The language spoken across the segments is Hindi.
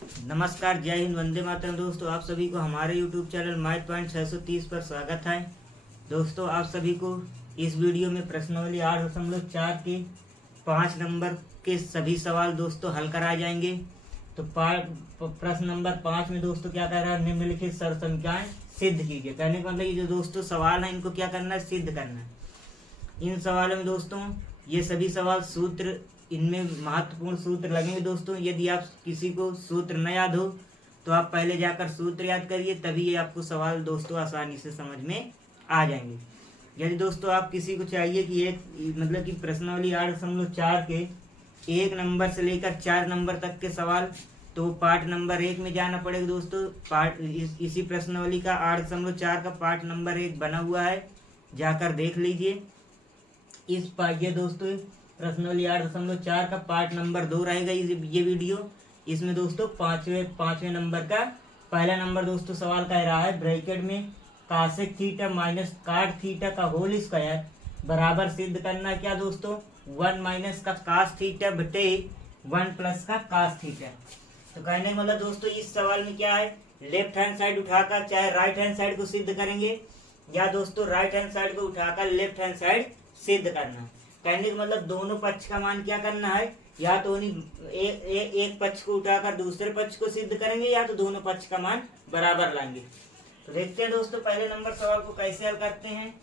नमस्कार, जय हिंद, वंदे मातरम। दोस्तों, आप सभी को हमारे YouTube चैनल मैथ पॉइंट 630 पर स्वागत है। दोस्तों, आप सभी को इस वीडियो में प्रश्नावली 8.4 के 5 नंबर के सभी सवाल दोस्तों हल कराए जाएंगे। तो प्रश्न नंबर 5 में दोस्तों क्या कह रहा है, निम्नलिखित सर्व संख्याएं सिद्ध कीजिए। कहने का मतलब ये जो दोस्तों सवाल है इनको क्या करना है, सिद्ध करना है। इन सवालों में दोस्तों ये सभी सवाल सूत्र, इनमें महत्वपूर्ण सूत्र लगेंगे दोस्तों। यदि आप किसी को सूत्र न याद हो तो आप पहले जाकर सूत्र याद करिए, तभी ये आपको सवाल दोस्तों आसानी से समझ में आ जाएंगे। यदि दोस्तों आप किसी को चाहिए कि एक मतलब कि प्रश्नावली 8.4 के 1 नंबर से लेकर 4 नंबर तक के सवाल, तो पार्ट नंबर 1 में जाना पड़ेगा दोस्तों। इसी प्रश्नावली का 8.4 का पार्ट नंबर 1 बना हुआ है, जाकर देख लीजिए। इस पार्ट ये दोस्तों प्रश्नावली 8.4 का पार्ट नंबर 2 रहेगा ये वीडियो। इसमें दोस्तों पांचवें नंबर का पहला नंबर दोस्तों सवाल कह रहा है, ब्रैकेट में कासेक थीटा माइनस काट थीटा का होल स्क्वायर बराबर सिद्ध करना। क्या दोस्तों, 1 माइनस का कास थीटा बटे 1 प्लस का कास थीटा। तो कहने का मतलब दोस्तों इस सवाल में क्या है, लेफ्ट हैंड साइड उठाकर चाहे राइट हैंड साइड को सिद्ध करेंगे, या दोस्तों राइट हैंड साइड को उठाकर लेफ्ट हैंड साइड सिद्ध करना। कहने का मतलब दोनों पक्ष का मान क्या करना है, या तो एक पक्ष को उठाकर दूसरे पक्ष को सिद्ध करेंगे, या तो दोनों पक्ष का मान बराबर लाएंगे। तो देखते हैं दोस्तों पहले नंबर सवाल को कैसे हल करते हैं।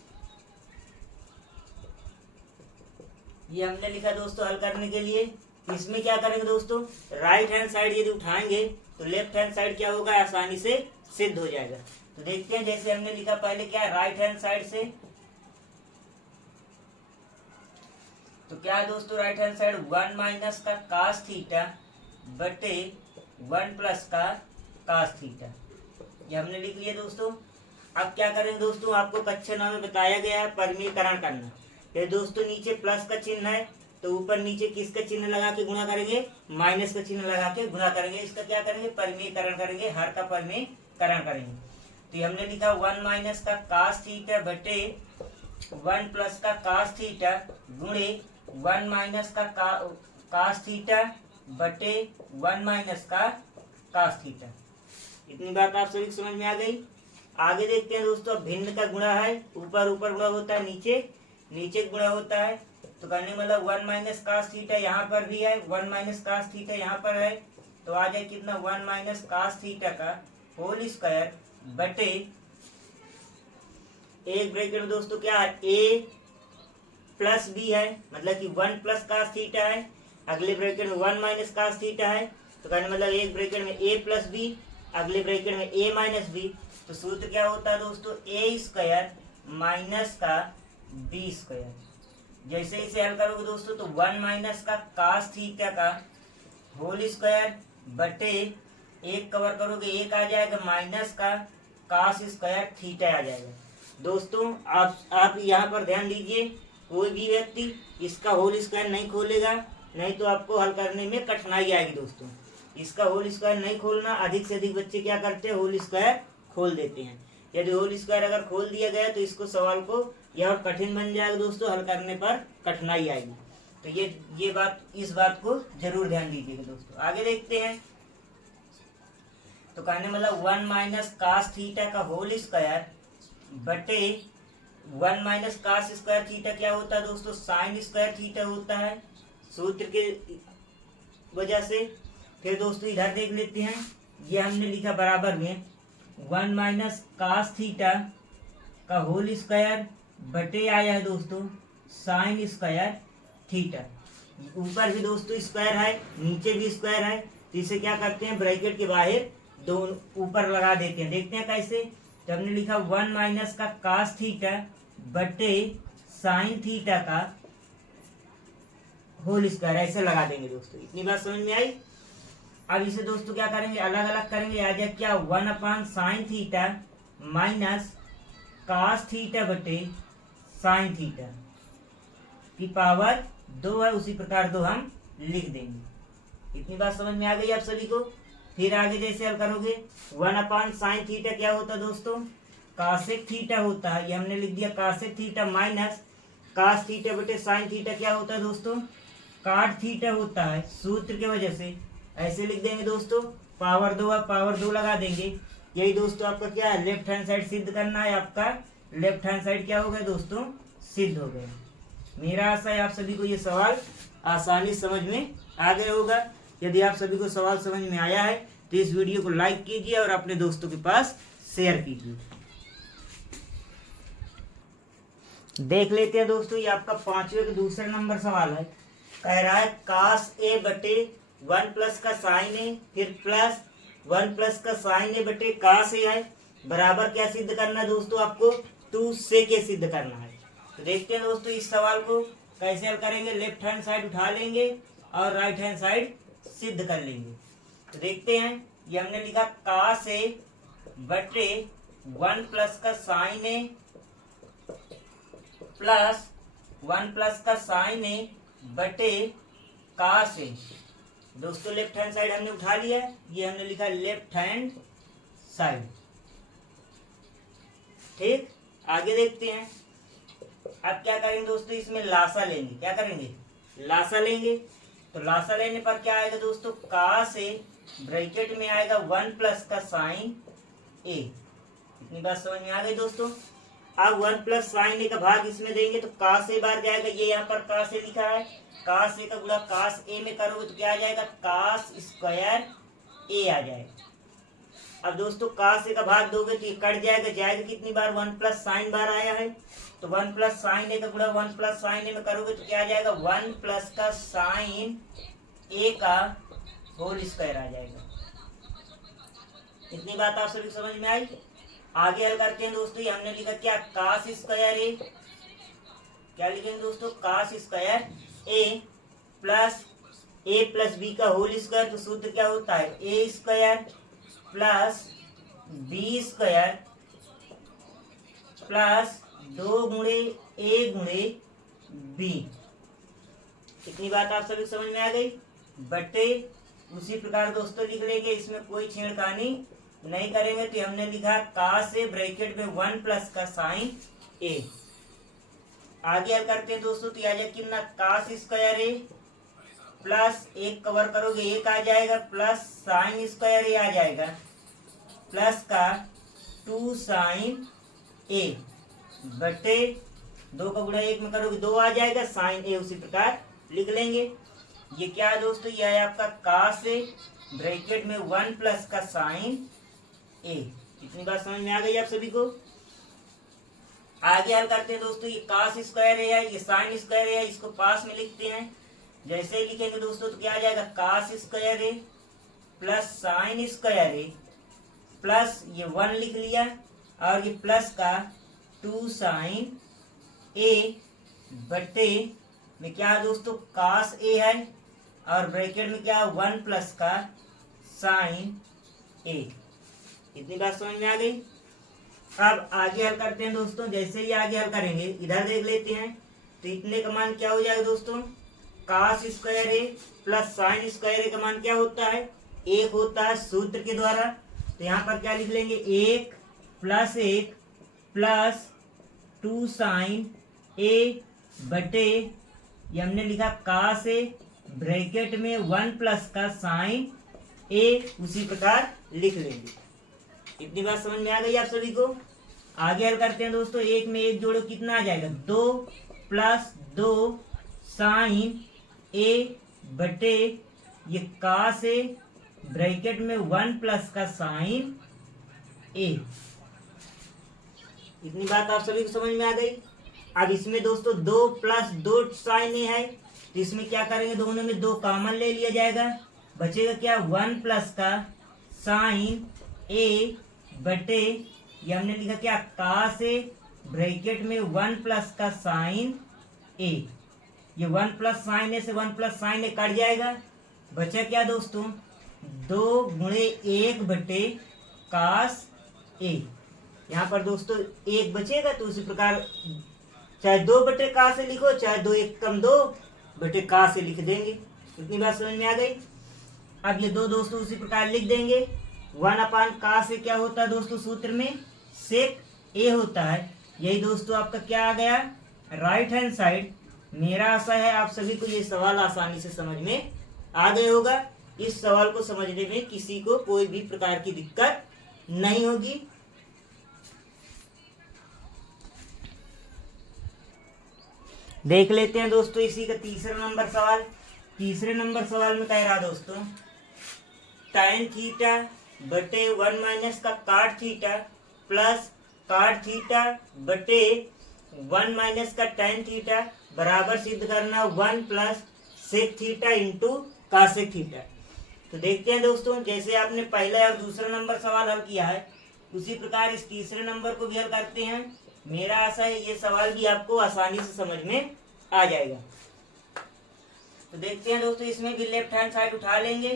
ये हमने लिखा दोस्तों हल करने के लिए। इसमें क्या करेंगे दोस्तों, राइट हैंड साइड यदि उठाएंगे तो लेफ्ट हैंड साइड क्या होगा, आसानी से सिद्ध हो जाएगा। तो देखते हैं, जैसे हमने लिखा पहले क्या है, राइट हैंड साइड से। तो क्या है दोस्तों, राइट हैंड साइड 1 माइनस का कास थीटा बटे 1 प्लस का कास थीटा, ये हमने लिख लिया दोस्तों। अब क्या करेंगे दोस्तों, आपको कक्षा 9 में बताया गया है परिमेयकरण करना। ये दोस्तों नीचे प्लस का चिन्ह है तो ऊपर नीचे किसका चिन्ह लगा के गुणा करेंगे, माइनस का चिन्ह लगा के गुणा करेंगे। इसका क्या करेंगे, परिमेयकरण करेंगे, हर का परिमेयकरण करेंगे। तो ये हमने लिखा 1 माइनस का कास थीटा बटे 1 प्लस का कास थीटा गुणे 1 माइनस का कास थीटा बटे 1 माइनस का कास थीटा। इतनी बात आप सभी समझ में आ गई। आगे देखते हैं दोस्तों, भिन्न का गुणा है, ऊपर ऊपर गुणा होता है, नीचे नीचे गुणा होता है। तो कहने मतलब 1 माइनस कास थीटा यहाँ पर भी है, 1 माइनस कास थीटा यहाँ पर है, तो आ जाए कितना, 1 माइनस कास थीटा का होल स्क्वायर बटे एक ब्रैकेट में दोस्तों क्या है, ए प्लस बी है, मतलब कि 1 प्लस कास थीटा है, अगले ब्रैकेट में 1 माइनस कास थीटा है। तो कहने मतलब एक ब्रैकेट में ए प्लस बी, अगले ब्रैकेट में ए माइनस बी। तो सूत्र क्या होता है दोस्तों, ए स्क्वायर माइनस का बी स्क्वायर। जैसे इसे हल करोगे दोस्तों तो 1 माइनस का कास थीटा का होल स्क्वायर बटे एक कवर करोगे, एक आ जाएगा माइनस का कास स्क्वायर थीटा आ जाएगा। दोस्तों आप यहाँ पर ध्यान दीजिए, कोई भी व्यक्ति इसका होल स्क्वायर नहीं खोलेगा, नहीं तो आपको हल करने में कठिनाई आएगी दोस्तों। इसका होल स्क्वायर नहीं खोलना, अधिक से अधिक बच्चे क्या करते हैं, होल स्क्वायर खोल देते हैं। यदि होल स्क्वायर अगर खोल दिया गया तो इसको सवाल को यह कठिन बन जाएगा दोस्तों, हल करने पर कठिनाई आएगी। तो ये बात, इस बात को जरूर ध्यान दीजिएगा दोस्तों। आगे देखते हैं। तो कहने मतलब 1 माइनस कास थीटा का होल स्क्वायर बटे 1 माइनस कास स्क्वायर थीटा क्या होता है दोस्तों, साइन स्क्वायर थीटा होता है, सूत्र के वजह से। फिर दोस्तों इधर देख लेते हैं, ये हमने लिखा बराबर में 1 माइनस कास थीटा का होल स्क्वायर बटे आया है दोस्तों साइन स्क्वायर थीटा। ऊपर भी दोस्तों स्क्वायर है, नीचे भी स्क्वायर है, तो इसे क्या करते हैं, ब्रैकेट के बाहर दोनों ऊपर लगा देते हैं। देखते हैं कैसे। तो हमने लिखा 1 माइनस का कास थीटा बटे साइन थीटा का होल स्क्वायर, ऐसे लगा देंगे दोस्तों। इतनी बात समझ में आई। अब इसे दोस्तों क्या करेंगे, अलग अलग करेंगे। आ जाए क्या, 1 upon sine theta minus cos theta बटे साइन थीटा की पावर 2 है, उसी प्रकार 2 हम लिख देंगे। इतनी बात समझ में आ गई आप सभी को। फिर आगे जैसे हल करोगे, 1 अपान साइन थीटा क्या होता है दोस्तों, कासेक थीटा होता है, ये हमने लिख दिया कासेक थीटा माइनस कास थीटा बटे साइन थीटा क्या होता है दोस्तों, काट थीटा होता है। सूत्र की वजह से ऐसे लिख देंगे दोस्तों, पावर 2 है, पावर 2 लगा देंगे। यही दोस्तों आपका क्या है, लेफ्ट हैंड साइड सिद्ध करना है। आपका लेफ्ट हैंड साइड क्या हो गया दोस्तों, सिद्ध हो गया। मेरा आशा है आप सभी को ये सवाल आसानी समझ में आ गया होगा। यदि आप सभी को सवाल समझ में आया है तो इस वीडियो को लाइक कीजिए और अपने दोस्तों के पास शेयर कीजिए। देख लेते हैं दोस्तों, ये आपका 5वें के दूसरे नंबर सवाल है। कह रहा है cos a बटे 1 प्लस का साइन ए फिर प्लस 1 प्लस का साइन ए बटे cos a है, बराबर क्या सिद्ध करना है दोस्तों, आपको 2 sec a सिद्ध करना है। तो देखते हैं दोस्तों इस सवाल को कैसे हल करेंगे। लेफ्ट हैंड साइड उठा लेंगे और राइट हैंड साइड सिद्ध कर लेंगे। तो देखते हैं, ये हमने लिखा cos a बटे 1 प्लस का साइन ए प्लस 1 प्लस का साइन ए बटे cos a। दोस्तों लेफ्ट हैंड साइड हमने उठा लिया, ये हमने लिखा लेफ्ट हैंड साइड। ठीक, आगे देखते हैं। अब क्या करेंगे दोस्तों, इसमें लासा लेंगे। क्या करेंगे, लासा लेंगे। तो लासा लेने पर क्या आएगा दोस्तों, cos a ब्रैकेट में आएगा 1 प्लस का साइन ए। इतनी बात समझ में आ गई दोस्तों। अब 1 प्लस साइन ए का भाग इसमें देंगे तो cos a बार जाएगा, ये यहाँ पर cos a लिखा है, cos a का गुणा cos a में करोगे तो क्या आ जाएगा, cos स्क्वायर a आ जाएगा। अब दोस्तों cos a का भाग दोगे तो ये कट जाएगा, जाएगा कितनी बार, 1 प्लस साइन बार आया है, तो 1 प्लस साइन ए का गुणा 1 प्लस साइन ए में करोगे तो क्या आ जाएगा, 1 प्लस का साइन ए का होल स्क्वायर आ जाएगा। इतनी बात आप सभी समझ में आई। आगे हल करते हैं दोस्तों, ये हमने लिखा क्या, cos स्क्वायर ए, क्या लिखेंगे दोस्तों, cos square A plus A plus B का होल स्क्वायर। तो सूत्र क्या होता है, A square plus B square plus 2 गुणे ए गुणे बी। इतनी बात आप सभी समझ में आ गई। बटे उसी प्रकार दोस्तों लिख लेंगे, इसमें कोई छेड़खानी नहीं करेंगे। तो हमने लिखा cos a ब्रैकेट में 1 प्लस का साइन ए। आगे हल करते हैं दोस्तों, तो आ जाएगा कितना, cos स्क्वायर ए प्लस एक कवर करोगे एक आ जाएगा, प्लस साइन स्क्वायर ए आ जाएगा, प्लस का 2 साइन ए बटे 2 का गुणा 1 में करोगे 2 आ जाएगा, साइन ए उसी प्रकार लिख लेंगे। ये क्या है दोस्तों, ये है आपका cos a ब्रैकेट में 1 प्लस का साइन ए। इतनी बात समझ में आ गई आप सभी को। आगे हल करते हैं दोस्तों, ये cos स्क्वायर ए है, ये साइन स्क्वायर ए है, इसको पास में लिखते हैं। जैसे ही लिखेंगे दोस्तों तो क्या आ जाएगा, cos square A plus sine square A plus ये 1 लिख लिया और ये प्लस का 2 साइन ए बटे में क्या है दोस्तों, cos a है और ब्रैकेट में क्या है 1 प्लस का साइन ए। इतनी बात समझ में आ गई। अब आगे हल करते हैं दोस्तों। जैसे ही आगे हल करेंगे इधर देख लेते हैं, तो इतने का मान क्या हो जाएगा दोस्तों, cos square A plus sine square ए का मान क्या होता है, 1 होता है सूत्र के द्वारा। तो यहाँ पर क्या लिख लेंगे, 1 प्लस 1 प्लस 2 साइन ए बटे ये हमने लिखा cos a ब्रैकेट में 1 प्लस का साइन ए, उसी प्रकार लिख लेंगे। इतनी बात समझ में आ गई आप सभी को। आगे हल करते हैं दोस्तों, 1 में 1 जोड़ो कितना आ जाएगा, 2 प्लस 2 साइन ए बटे ये cos a ब्रैकेट में 1 प्लस का साइन ए। इतनी बात आप सभी को समझ में आ गई। अब इसमें दोस्तों 2 प्लस 2 साइन ए है, तो इसमें क्या करेंगे, दोनों में 2 कॉमन ले लिया जाएगा, बचेगा क्या, 1 प्लस का साइन ए बटे ये हमने लिखा क्या, cos a ब्रैकेट में 1 प्लस का साइन ए। ये 1 प्लस साइन ए से 1 प्लस साइन ए कट जाएगा, बचा क्या दोस्तों, 2 गुणे 1 बटे cos a। यहाँ पर दोस्तों 1 बचेगा, तो उसी प्रकार चाहे 2 बटे cos a लिखो, चाहे 2 1 कम 2 बटे cos a लिख देंगे। इतनी बात समझ में आ गई। अब ये 2 दोस्तों उसी प्रकार लिख देंगे। 1/cos a क्या होता है दोस्तों, सूत्र में sec a होता है। यही दोस्तों आपका क्या आ गया, राइट हैंड साइड। मेरा आशा है आप सभी को ये सवाल आसानी से समझ में आ गए होगा। इस सवाल को समझने में किसी को कोई भी प्रकार की दिक्कत नहीं होगी। देख लेते हैं दोस्तों इसी का तीसरा नंबर सवाल। तीसरे नंबर सवाल में कह रहा दोस्तों tan थीटा बटे 1 माइनस का काट थीटा प्लस काट थीटा बटे 1 माइनस का tan थीटा बराबर सिद्ध करना 1 plus sec theta into cosec theta. तो देखते हैं दोस्तों, जैसे आपने पहला और दूसरा नंबर सवाल हल किया है उसी प्रकार इस तीसरे नंबर को भी हल करते हैं। मेरा आशा है ये सवाल भी आपको आसानी से समझ में आ जाएगा। तो देखते हैं दोस्तों, इसमें भी लेफ्ट हैंड साइड उठा लेंगे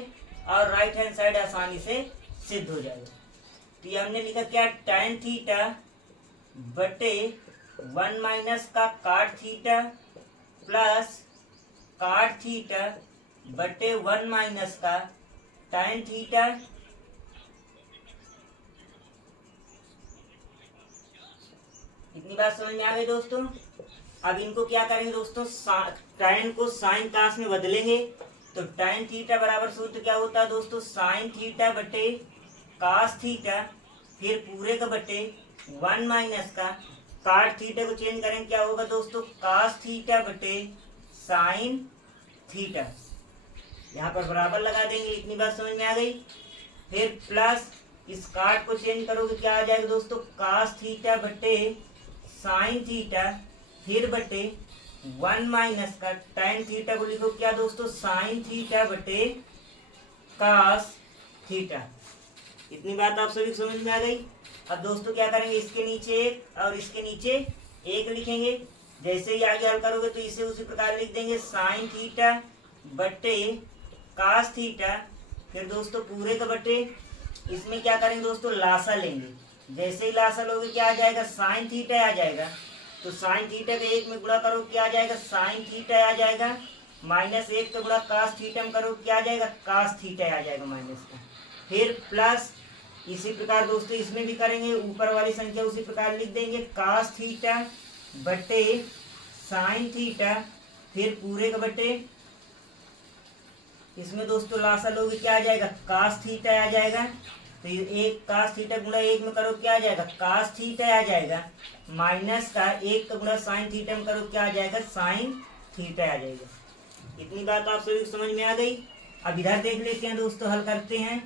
और राइट हैंड साइड आसानी से सिद्ध हो जाएगा। तो ये हमने लिखा क्या, tan थीटा बटे 1 माइनस का काट थीटा प्लस काट थीटा बटे 1 माइनस का tan थीटा इतनी बात समझ में आ गई दोस्तों। अब इनको क्या करेंगे दोस्तों, tan को साइन कास में बदलेंगे। तो tan थीटा बराबर सूत्र क्या होता है दोस्तों, साइन थीटा बटे कास थीटा फिर पूरे का बटे 1 माइनस का काट थीटा को चेंज करेंगे क्या होगा दोस्तों, कास थीटा बटे साइन थीटा। यहाँ पर बराबर लगा देंगे, इतनी बात समझ में आ गई। फिर प्लस इस काट को चेंज करोगे क्या आ जाएगा दोस्तों, कास थीटा बटे साइन थीटा फिर बटे 1 माइनस का tan थीटा को लिखो क्या दोस्तों, साइन थीटा बटे कास थीटा। इतनी बात आप सभी समझ में आ गई। अब दोस्तों क्या करेंगे, इसके नीचे एक और इसके नीचे एक लिखेंगे। जैसे ही आगे हल करोगे तो इसे उसी प्रकार लिख देंगे, साइन थीटा बटे कास थीटा फिर दोस्तों पूरे का बटे, इसमें क्या करेंगे दोस्तों, लासा लेंगे। जैसे ही लासा लोगे क्या आ जाएगा, साइन थीटा आ जाएगा। तो साइन थीटा का एक में गुणा करो क्या आ जाएगा, साइन थीटा आ जाएगा। माइनस एक का गुणा कास थीटा में करो क्या आ जाएगा, कास थीटा आ जाएगा माइनस का। फिर प्लस इसी प्रकार दोस्तों इसमें भी करेंगे, ऊपर वाली संख्या उसी प्रकार लिख देंगे, कास थीटा बटे साइन थीटा फिर पूरे का बटे, इसमें दोस्तों लासा लोगे क्या आ जाएगा, कास थीटा आ जाएगा। तो एक कास थीटा गुणा एक में करो क्या आ जाएगा, कास थीटा आ जाएगा। माइनस का एक का गुणा साइन थीटा में करो क्या आ जाएगा, साइन थीटा आ जाएगा। इतनी बात आप सभी समझ में आ गई। अब इधर देख लेते हैं दोस्तों, हल करते हैं।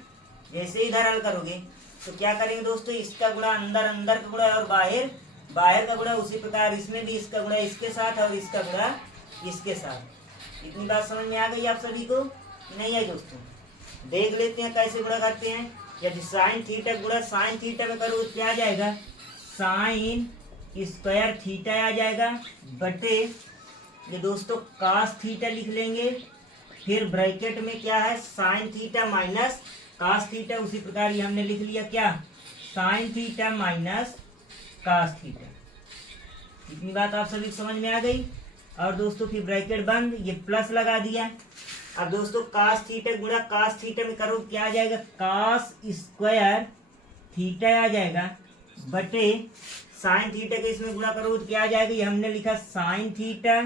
जैसे इधर हल करोगे तो क्या करेंगे दोस्तों, इसका गुणा अंदर अंदर का गुणा और बाहर बाहर का गुणा, उसी प्रकार इसमें भी इसका गुणा इसके साथ और इसका गुणा इसके साथ। इतनी बात समझ में आ गई आप सभी को नहीं है दोस्तों। देख लेते हैं कैसे गुणा करते हैं। यदि साइन थीटा गुणा साइन थीटा में करो क्या आ जाएगा, साइन स्क्वायर थीटा आ जाएगा बटे ये दोस्तों कास थीटा लिख लेंगे। फिर ब्रैकेट में क्या है, sine theta minus cos theta, उसी प्रकार ये हमने लिख लिया क्या, sine theta minus cos theta. इतनी बात आप सभी समझ में आ गई। और दोस्तों फिर ब्रैकेट बंद, ये प्लस लगा दिया। अब दोस्तों कास थीटा गुणा कास थीटा में करो क्या आ जाएगा, कास स्क्वायर थीटा आ जाएगा बटे साइन थीटा के इसमें गुणा करो तो क्या आ जाएगा, ये हमने लिखा साइन थीटा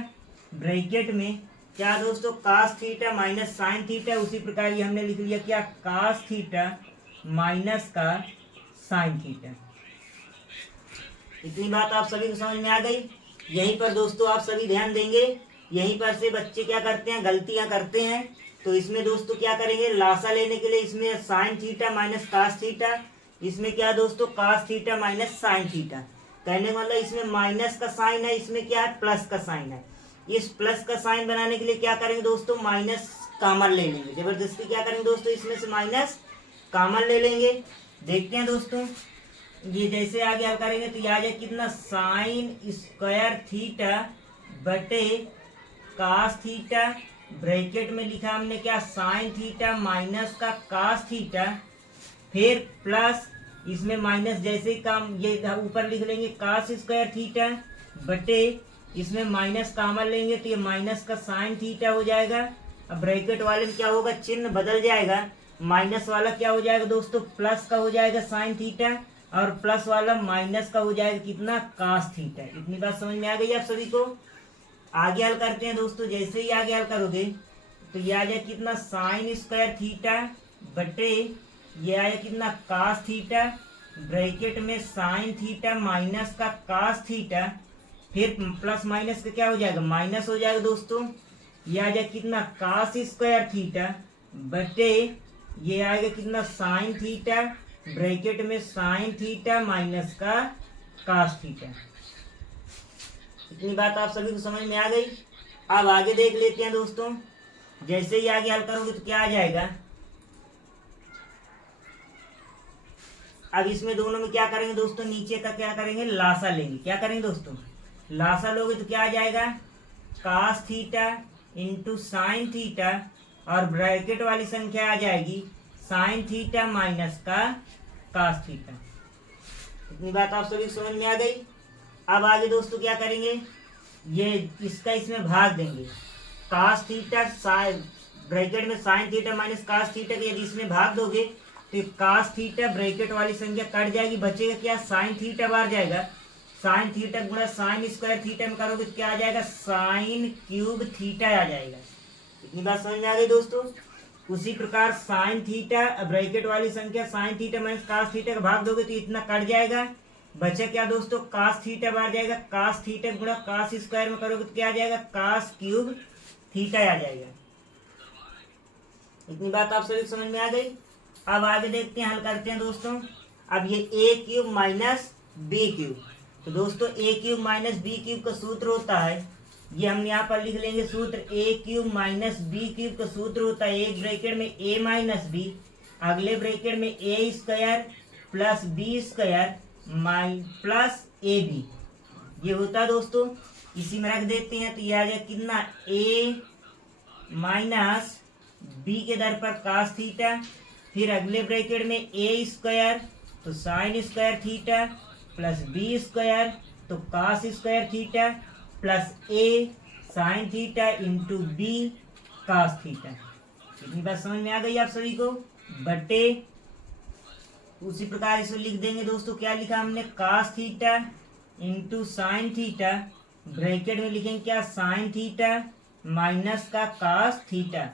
ब्रैकेट में क्या दोस्तों, cos theta minus sine theta, उसी प्रकार ये हमने लिख लिया क्या, कास थीटा माइनस का साइन थीटा। इतनी बात आप सभी को समझ में आ गई। यहीं पर दोस्तों आप सभी ध्यान देंगे, यहीं पर से बच्चे क्या करते हैं, गलतियां करते हैं। तो इसमें दोस्तों क्या करेंगे, लासा लेने के लिए इसमें sine theta minus cos theta, इसमें क्या दोस्तों, cos theta minus sine theta. कहने का मतलब इसमें माइनस का साइन है, इसमें क्या है, प्लस का साइन है। इस प्लस का साइन बनाने के लिए क्या करेंगे दोस्तों, माइनस कॉमन ले लेंगे। जबरदस्ती क्या करेंगे दोस्तों, इसमें से माइनस कॉमन ले लेंगे। देखते हैं दोस्तों, ये जैसे आगे हल करेंगे तो ये आ जाए कितना, साइन स्क्वायर थीटा बटे कास थीटा, ब्रैकेट में लिखा हमने क्या, साइन थीटा माइनस का कास थीटा, फिर प्लस इसमें माइनस जैसे काम ये ऊपर लिख लेंगे, कास स्क्वायर थीटा बटे इसमें माइनस कॉमन लेंगे तो ये माइनस का साइन थीटा हो जाएगा। अब ब्रैकेट वाले में क्या होगा, चिन्ह बदल जाएगा, माइनस वाला क्या हो जाएगा दोस्तों, प्लस का हो जाएगा साइन थीटा, और प्लस वाला माइनस का हो जाएगा कितना, कास थीटा। इतनी बात समझ में आ गई आप सभी को। आगे हल करते हैं दोस्तों। जैसे ही आगे हल करोगे तो ये आ जाए कितना साइन स्क्वायर थीटा बटे ये आया कितना कास थीटा, ब्रैकेट में साइन थीटा माइनस का कास थीटा, फिर प्लस माइनस का क्या हो जाएगा माइनस हो जाएगा दोस्तों। ये आ जाए कितना कास स्क्वायर थीटा बटे ये आएगा कितना साइन थीटा, ब्रैकेट में साइन थीटा माइनस का कास थीटा। इतनी बात आप सभी को समझ में आ गई। अब आगे देख लेते हैं दोस्तों। जैसे ही आगे हल करोगे तो क्या आ जाएगा, अब इसमें दोनों में क्या करेंगे दोस्तों, नीचे का क्या करेंगे लासा लेंगे। क्या करेंगे दोस्तों, लासा लोगे तो क्या आ जाएगा cos theta into sine theta और ब्रैकेट वाली संख्या आ जाएगी साइन थीटा माइनस का कास थीटा। इतनी बात आप सभी समझ में आ गई। अब आगे दोस्तों क्या करेंगे, ये इसका इसमें भाग देंगे कास थीटा ब्रैकेट में sine theta minus cos theta के यदि इसमें भाग दोगे तो कास थीटा ब्रैकेट वाली संख्या कट जाएगी, बचेगा क्या साइन थीटा बाहर जाएगा। साइन थीटा गुणा साइन स्क्वायर थीटा में करोगे तो क्या आ जाएगा साइन क्यूब थीटा आ जाएगा। इतनी बात समझ में आ गई दोस्तों। उसी प्रकार साइन थीटा ब्रैकेट वाली संख्या sine theta minus cos theta का भाग दोगे तो इतना कट जाएगा, बचा क्या दोस्तों कास थीटा बाहर जाएगा। कास थीटा गुणा कास स्क्वायर में करोगे तो क्या आ जाएगा कास क्यूब थीटा आ जाएगा। इतनी बात आप सभी समझ में आ गई। अब आगे देखते हैं, हल करते हैं दोस्तों। अब ये ए क्यूब माइनस बी क्यूब, तो दोस्तों ए क्यूब माइनस बी क्यूब का सूत्र होता है, ये हम यहाँ पर लिख लेंगे सूत्र। A cube minus B cube का सूत्र होता है एक ब्रैकेट में ए माइनस बी, अगले ब्रैकेट में A square plus B square plus A B, ये होता है दोस्तों। इसी में रख देते हैं तो ये आ जाए कितना ए माइनस बी के दर पर कास थीटा, फिर अगले ब्रैकेट में ए स्क्वायर तो sine square theta plus B square तो cos square theta plus A sine theta into B cos theta. इतनी बात समझ में आ गई आप सभी को। बटे उसी प्रकार इसे लिख देंगे दोस्तों, क्या लिखा हमने cos theta into sine theta, bracket में लिखेंगे क्या साइन थीटा माइनस का कास थीटा।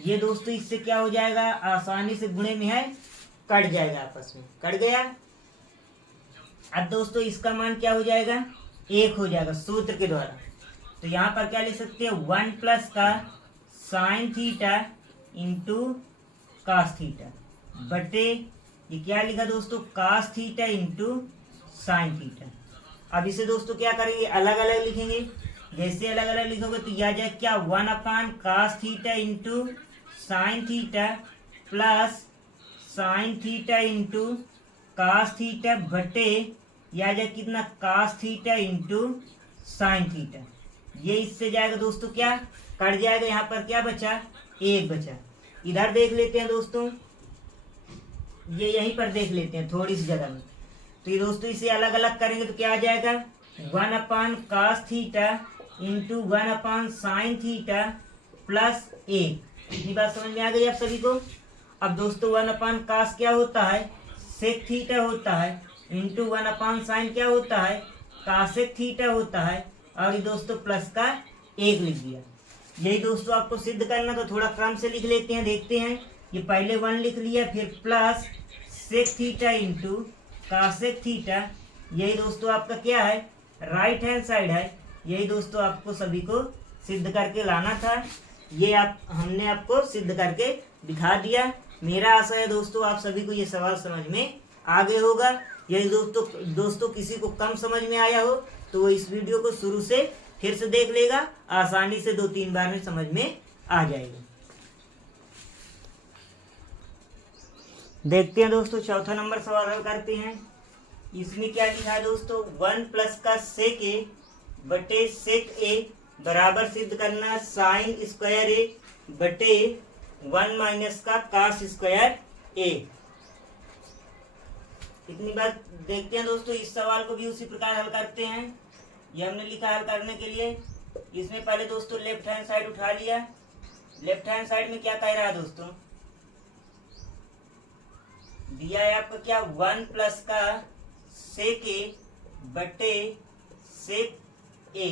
ये दोस्तों इससे क्या हो जाएगा आसानी से गुणे में है कट जाएगा, आपस में कट गया। अब दोस्तों इसका मान क्या हो जाएगा एक हो जाएगा सूत्र के द्वारा। तो यहाँ पर क्या लिख सकते हैं 1 प्लस का sine theta into cos theta बटे ये क्या लिखा दोस्तों cos theta into sine theta. अब इसे दोस्तों क्या करेंगे अलग अलग लिखेंगे। जैसे अलग अलग लिखोगे तो यह जाए क्या 1 upon cos theta into sine theta plus sine theta into cos theta बटे यह जाए कितना cos theta into sine theta. ये इससे जाएगा दोस्तों क्या कट जाएगा, यहाँ पर क्या बचा एक बचा। इधर देख लेते हैं दोस्तों, ये यहीं पर देख लेते हैं थोड़ी सी जगह में। तो ये दोस्तों इसे अलग अलग करेंगे तो क्या आ जाएगा 1 upon cos theta into 1 upon sine theta plus एक। इतनी बात समझ में आ गई आप सभी को। अब दोस्तों 1 अपान कास क्या होता है सेक थीटा होता है, इंटू 1 अपान साइन क्या होता है कासेक थीटा होता है, और ये दोस्तों प्लस का एक लिख दिया। यही दोस्तों आपको सिद्ध करना, तो थोड़ा क्रम से लिख लेते हैं। देखते हैं ये पहले 1 लिख लिया, फिर plus sec theta into cosec theta. यही दोस्तों आपका क्या है राइट हैंड साइड है। यही दोस्तों आपको सभी को सिद्ध करके लाना था। ये हमने आपको सिद्ध करके दिखा दिया। मेरा आशा है दोस्तों आप सभी को ये सवाल समझ में आ गए होगा। यदि दोस्तों किसी को कम समझ में आया हो तो वो इस वीडियो को शुरू से फिर से देख लेगा, आसानी से 2-3 बार में समझ में आ जाएगा। देखते हैं दोस्तों चौथा नंबर सवाल हल करते हैं। इसमें क्या लिखा है दोस्तों 1 प्लस का सेक ए बटे सेक ए बराबर सिद्ध करना साइन स्क्वायर ए बटे 1 माइनस का कास स्क्वायर ए। इतनी बात देखते हैं दोस्तों। इस सवाल को भी उसी प्रकार हल करते हैं। ये हमने लिखा हल करने के लिए। इसमें पहले दोस्तों लेफ्ट हैंड साइड उठा लिया। लेफ्ट हैंड साइड में क्या कह रहा है दोस्तों दिया है आपका क्या 1 प्लस का सेक ए बटे सेक ए।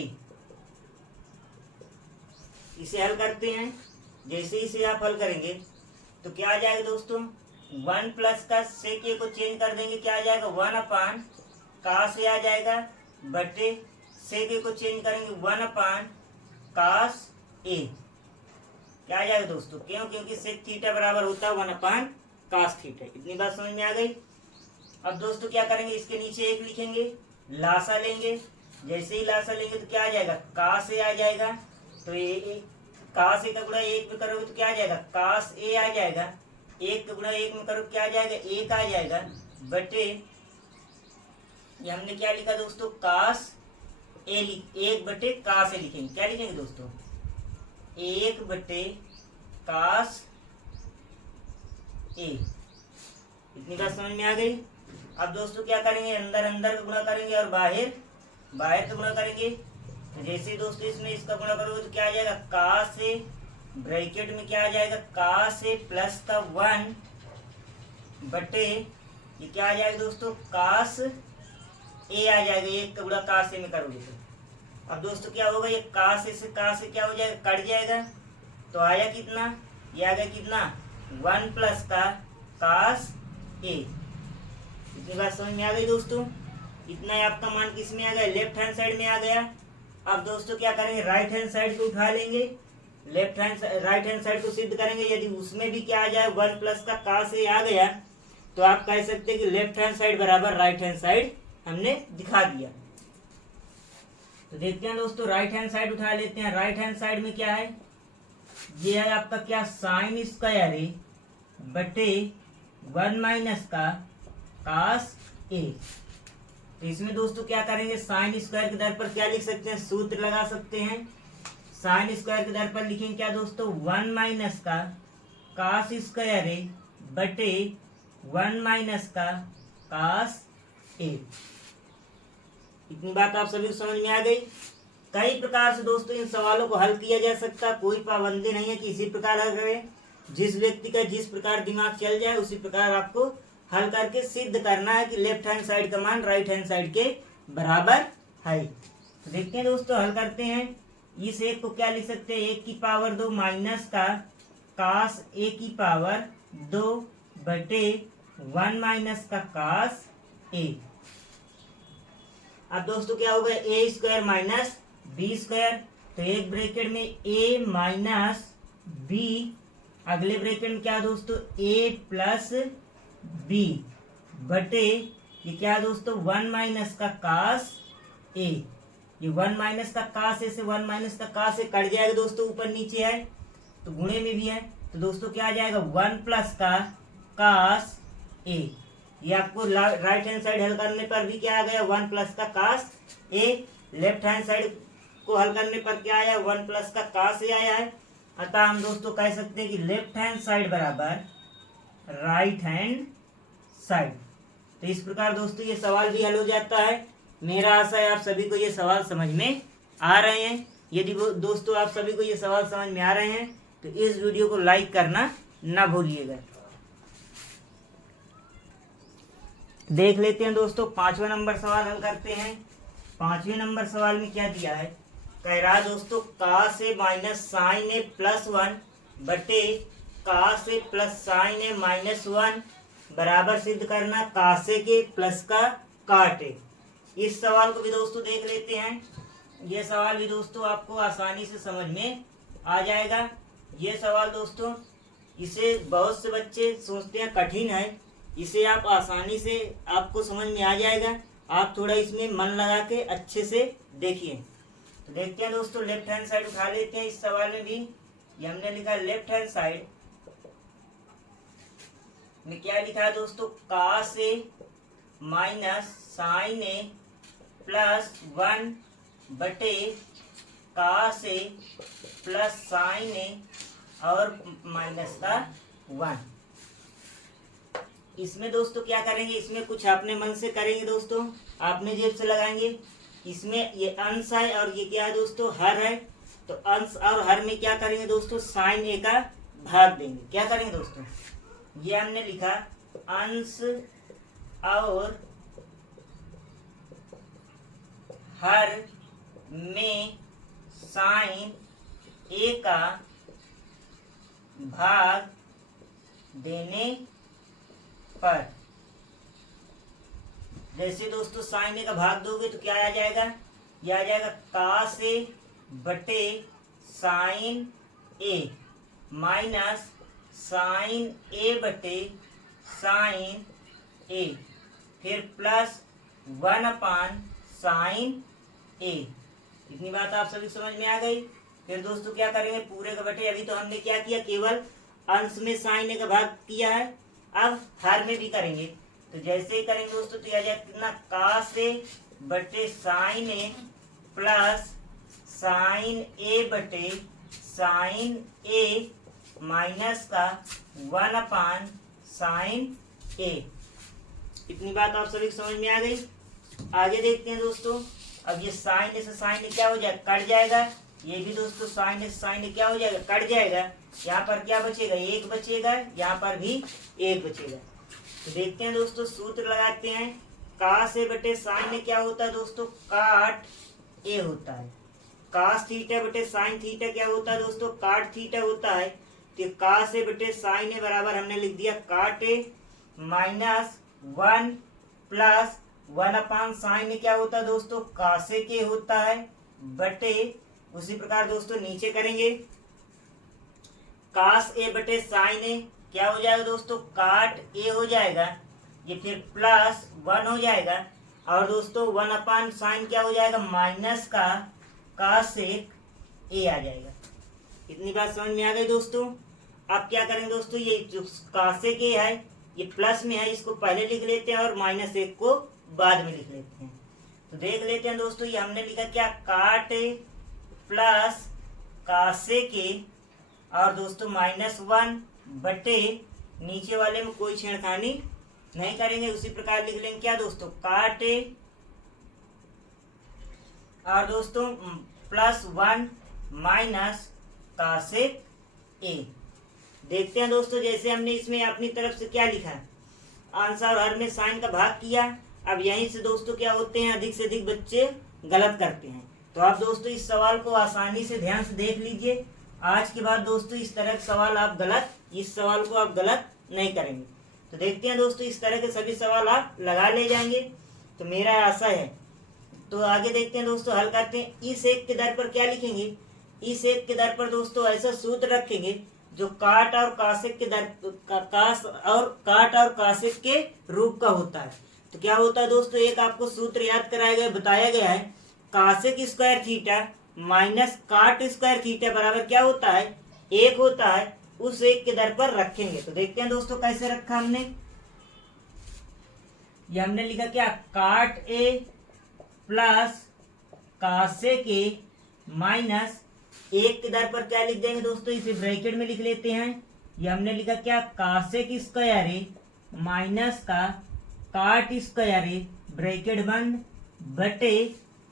इसे हल करते हैं। जैसे इसे आप हल करेंगे तो क्या आ जाएगा दोस्तों, 1 प्लस का सेक ए को चेंज कर देंगे, क्या आ जाएगा 1 अपान कास ए आ जाएगा, बटे सेक ए को चेंज करेंगे 1 अपान कास ए, क्या आ जाएगा दोस्तों, क्यों, क्योंकि सेक थीटा बराबर होता है 1 अपान कास थीटा। इतनी बात समझ में आ गई। अब दोस्तों क्या करेंगे, इसके नीचे एक लिखेंगे, लासा लेंगे, जैसे ही लासा लेंगे तो क्या आ जाएगा, कास ए आ जाएगा, तो ये कास ए का गुणा एक में करोगे तो क्या आ जाएगा, कास ए आ जाएगा, एक का गुणा एक में करोगे क्या आ जाएगा, एक आ जाएगा, बटे ये हमने क्या लिखा दोस्तों, कास ए, एक बटे कास ए लिखेंगे, क्या लिखेंगे दोस्तों, एक बटे कास ए। इतनी बात समझ में आ गई। अब दोस्तों क्या करेंगे, अंदर अंदर का गुणा करेंगे और बाहर बाहर का गुणा करेंगे, तो जैसे दोस्तों इसमें इसका गुणा करोगे तो क्या आ जाएगा, कास ए, ब्रैकेट में क्या आ जाएगा, कास ए प्लस का 1 बटे ये क्या आ जाएगा दोस्तों, कास ए आ जाएगा, एक का गुणा कास ए में करोगे तो। अब दोस्तों क्या होगा, ये कास ए से कास ए क्या हो जाएगा, कट जाएगा, तो आया कितना, ये आ गया कितना, 1 प्लस का कास ए। इतनी बात समझ में आ गई दोस्तों। इतना ही आपका मान किस में आ गया, लेफ्ट हैंड साइड में आ गया। अब दोस्तों क्या करेंगे, राइट हैंड साइड को उठा लेंगे, राइट हैंड साइड को सिद्ध करेंगे, यदि उसमें भी क्या आ जाए 1 प्लस का कास ए आ गया तो आप कह सकते हैं कि लेफ्ट हैंड साइड बराबर राइट हैंड साइड हमने दिखा दिया। तो देखते हैं दोस्तों, राइट हैंड साइड उठा लेते हैं। राइट हैंड साइड में क्या है, ये है आपका क्या, साइन स्क्वायर ए बटे 1 माइनस का कास ए। तो इसमें दोस्तों क्या करेंगे, साइन स्क्वायर के दर पर क्या लिख सकते हैं, सूत्र लगा सकते हैं। साइन स्क्वायर के दर पर लिखेंगे क्या दोस्तों, 1 माइनस का कास स्क्वायर ए बटे 1 माइनस का कास ए। इतनी बात आप सभी को समझ में आ गई। कई प्रकार से दोस्तों इन सवालों को हल किया जा सकता है, कोई पाबंदी नहीं है कि इसी प्रकार हल करें। जिस व्यक्ति का जिस प्रकार दिमाग चल जाए उसी प्रकार आपको हल करके सिद्ध करना है कि लेफ्ट हैंड साइड का मान राइट हैंड साइड के बराबर है। तो देखते हैं दोस्तों, हल करते हैं। इस एक को क्या लिख सकते हैं, 1 की पावर 2 माइनस का कास ए की पावर 2 बटे 1 माइनस का कास ए। अब दोस्तों क्या होगा, ए स्क्वायर माइनस बी स्क्वायर, तो एक ब्रैकेट में ए माइनस बी, अगले ब्रैकेट में क्या दोस्तों, ए प्लस बी बटे ये क्या दोस्तों, 1 माइनस का कास ए। ये 1 माइनस का कास ए से 1 माइनस का कास ए कट जाएगा दोस्तों, ऊपर नीचे है तो गुणे में भी है, तो दोस्तों क्या आ जाएगा, 1 प्लस का कास ए। ये आपको राइट हैंड साइड हल करने पर भी क्या आ गया, 1 प्लस का कास ए। लेफ्ट हैंड साइड को हल करने पर क्या आया, 1 प्लस का कास ए आया है। अतः हम दोस्तों कह सकते हैं कि लेफ्ट हैंड साइड बराबर राइट हैंड साइड। तो इस प्रकार दोस्तों ये सवाल भी हल हो जाता है। मेरा आशा है आप सभी को ये सवाल समझ में आ रहे हैं। यदि दोस्तों आप सभी को ये सवाल समझ में आ रहे हैं तो इस वीडियो को लाइक करना ना भूलिएगा। देख लेते हैं दोस्तों, 5वां नंबर सवाल हल करते हैं। 5वें नंबर सवाल में क्या दिया है, कह रहा है दोस्तों, कास ए माइनस साइन ए प्लस 1 बटे कास ए प्लस साइन ए माइनस 1 बराबर सिद्ध करना कास ए के प्लस का काट ए। इस सवाल को भी दोस्तों देख लेते हैं। ये सवाल भी दोस्तों आपको आसानी से समझ में आ जाएगा। ये सवाल दोस्तों, इसे बहुत से बच्चे सोचते हैं कठिन है, इसे आप आसानी से आपको समझ में आ जाएगा। आप थोड़ा इसमें मन लगा के अच्छे से देखिए। तो देखते हैं दोस्तों, लेफ्ट हैंड साइड उठा लेते हैं। इस सवाल में भी ये हमने लिखा लेफ्ट हैंड साइड में क्या लिखा है दोस्तों, कास ए माइनस साइन ए प्लस 1 बटे कास ए प्लस साइन ए और माइनस का 1। इसमें दोस्तों क्या करेंगे, इसमें कुछ अपने मन से करेंगे दोस्तों, अपने जेब से लगाएंगे। इसमें ये अंश है और ये क्या है दोस्तों, हर है। तो अंश और हर में क्या करेंगे दोस्तों, साइन ए का भाग देंगे। क्या करेंगे दोस्तों, ये हमने लिखा अंश और हर में साइन ए का भाग देने पर, जैसे दोस्तों साइन ए का भाग दोगे तो क्या आ जाएगा, यह आ जाएगा कास ए बटे साइन ए माइनस साइन ए बटे साइन ए, फिर प्लस 1 साइन ए। इतनी बात आप सभी समझ में आ गई। फिर दोस्तों क्या करेंगे, पूरे का बटे, अभी तो हमने क्या किया, केवल अंश में साइन ए का भाग किया है, अब हर में भी करेंगे। तो जैसे ही करेंगे दोस्तों तो यह आ जाएगा कितना, कास ए बटे साइन ए प्लस साइन ए बटे साइन ए माइनस का 1 साइन ए। इतनी बात आप सभी समझ में आ गई। आगे देखते हैं दोस्तों, अब ये साइन ए से साइन ए क्या हो जाएगा, कट जाएगा। ये भी दोस्तों साइन ए से साइन ए क्या हो जाएगा, कट जाएगा। यहाँ पर क्या बचेगा, 1 बचेगा, यहाँ पर भी 1 बचेगा। तो देखते हैं दोस्तों, सूत्र लगाते हैं। कास ए बटे साइन ए क्या होता है दोस्तों, काट ए होता है। कास थीटा बटे साइन थीटा क्या होता है दोस्तों, काट थीटा होता है। तो कास ए बटे साइन ए बराबर हमने लिख दिया काट ए माइनस 1 प्लस 1 साइन ए क्या होता है दोस्तों, कासे के होता है, बटे उसी प्रकार दोस्तों नीचे करेंगे। कास ए बटे साइन ए क्या हो जाएगा दोस्तों, काट ए हो जाएगा, ये फिर प्लस 1 हो जाएगा, और दोस्तों 1 साइन क्या हो जाएगा, माइनस का कासेक ए आ जाएगा। इतनी बात समझ में आ गई दोस्तों। अब क्या करेंगे दोस्तों, ये जो कासेक ए है ये प्लस में है, इसको पहले लिख लेते हैं और -1 को बाद में लिख लेते हैं। तो देख लेते हैं दोस्तों, ये हमने लिखा क्या, काट ए प्लस कासेक ए, और दोस्तों -1 बटे नीचे वाले में कोई छेड़खानी नहीं करेंगे, उसी प्रकार लिख लेंगे क्या दोस्तों, काट ए और दोस्तों +1 माइनस कासेक ए। देखते हैं दोस्तों, जैसे हमने इसमें अपनी तरफ से क्या लिखा, अंश और हर में साइन का भाग किया। अब यहीं से दोस्तों क्या होते हैं, अधिक से अधिक बच्चे गलत करते हैं। तो आप दोस्तों इस सवाल को आसानी से ध्यान से देख लीजिए। आज के बाद दोस्तों इस तरह के सवाल आप इस सवाल को आप गलत नहीं करेंगे। तो देखते हैं दोस्तों, इस तरह के सभी सवाल आप लगा ले जाएंगे, तो मेरा आशा है। तो आगे देखते हैं दोस्तों, हल करते हैं। इस एक के दर पर क्या लिखेंगे, इस एक के दर पर दोस्तों ऐसा सूत्र रखेंगे जो काट और कासेक के दर काट और कासेक के रूप का होता है। तो क्या होता है दोस्तों, एक आपको सूत्र याद कराया गया, बताया गया है, cosec square theta minus cot square theta बराबर क्या होता है, 1 होता है। उस एक के दर पर रखेंगे। तो देखते हैं दोस्तों कैसे रखा हमने। ये हमने लिखा क्या, काट ए प्लस कासेक ए माइनस 1 के दर पर क्या लिख देंगे दोस्तों, इसे ब्रैकेट में लिख लेते हैं। ये हमने लिखा क्या, कासेक स्क्वायर ए माइनस का काट स्क्वायर ए ब्रैकेट बंद, बटे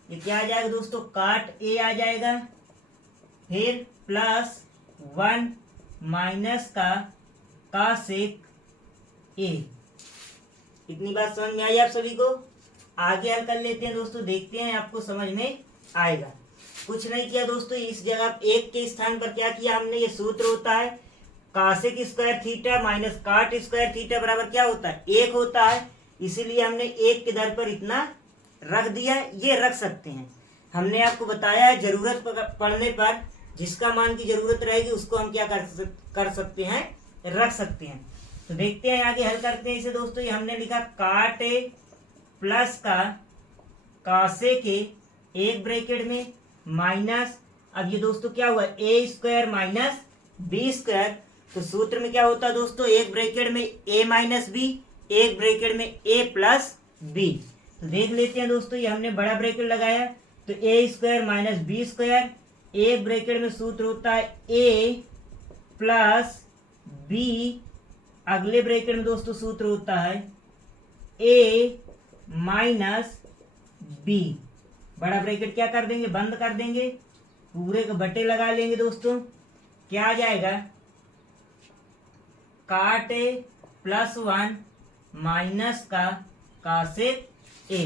ये क्या आ जाएगा दोस्तों, काट ए आ जाएगा, फिर +1 माइनस का कासेक ए। इतनी बात समझ में आई आप सभी को। आगे हल कर लेते हैं दोस्तों, देखते हैं आपको समझ में आएगा। कुछ नहीं किया दोस्तों, इस जगह 1 के स्थान पर क्या किया हमने, ये सूत्र होता है cosec square theta minus cot square theta बराबर क्या होता है, 1 होता है। इसीलिए हमने 1 के दर पर इतना रख दिया। ये रख सकते हैं, हमने आपको बताया है, जरूरत पड़ने पर जिसका मान की जरूरत रहेगी उसको हम क्या कर सकते हैं, रख सकते हैं। तो देखते हैं आगे हल करते हैं इसे दोस्तों। ये हमने लिखा काट ए प्लस का कासेक ए, एक ब्रैकेट में माइनस, अब ये दोस्तों क्या हुआ, ए स्क्वायर माइनस बी स्क्वायर। तो सूत्र में क्या होता है दोस्तों, एक ब्रैकेट में ए माइनस बी, एक ब्रैकेट में ए प्लस बी। तो देख लेते हैं दोस्तों, ये हमने बड़ा ब्रैकेट लगाया, तो ए स्क्वायर माइनस बी स्क्वायर, एक ब्रैकेट में सूत्र होता है ए प्लस बी, अगले ब्रैकेट में दोस्तों सूत्र होता है ए माइनस बी। बड़ा ब्रैकेट क्या कर देंगे, बंद कर देंगे, पूरे के बटे लगा लेंगे दोस्तों। क्या आ जाएगा, काट ए +1 माइनस का कासेक ए।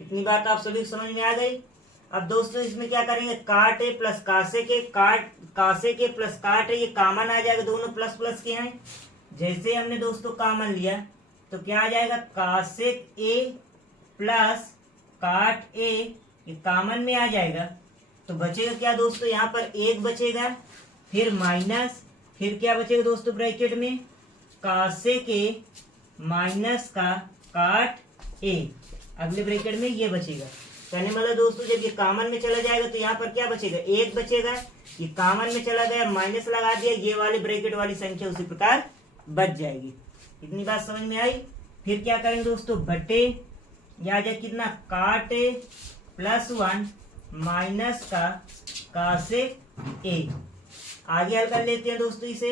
इतनी बात आप सभी समझ में आ गई। अब दोस्तों इसमें क्या करेंगे, काट ए प्लस कासे के, कासे के प्लस काट ए, ये कॉमन आ जाएगा, दोनों प्लस प्लस के हैं। जैसे हमने दोस्तों कॉमन लिया तो क्या आ जाएगा, कासेक ए प्लस काट ए, ये कॉमन में आ जाएगा। तो बचेगा क्या दोस्तों, यहाँ पर एक बचेगा, फिर माइनस, फिर क्या बचेगा दोस्तों ब्रैकेट में, कासे के माइनस का काट ए, अगले ब्रैकेट में ये बचेगा। कहने मतलब दोस्तों जब ये कॉमन में चला जाएगा तो यहाँ पर क्या बचेगा, एक बचेगा, ये कॉमन में चला गया, माइनस लगा दिया, ये वाली ब्रैकेट वाली संख्या उसी प्रकार बच जाएगी। इतनी बात समझ में आई। फिर क्या करेंगे दोस्तों, बटे, ये आ जाए कितना, काट ए प्लस 1 माइनस का कासेक ए। आगे हल कर लेते हैं दोस्तों इसे,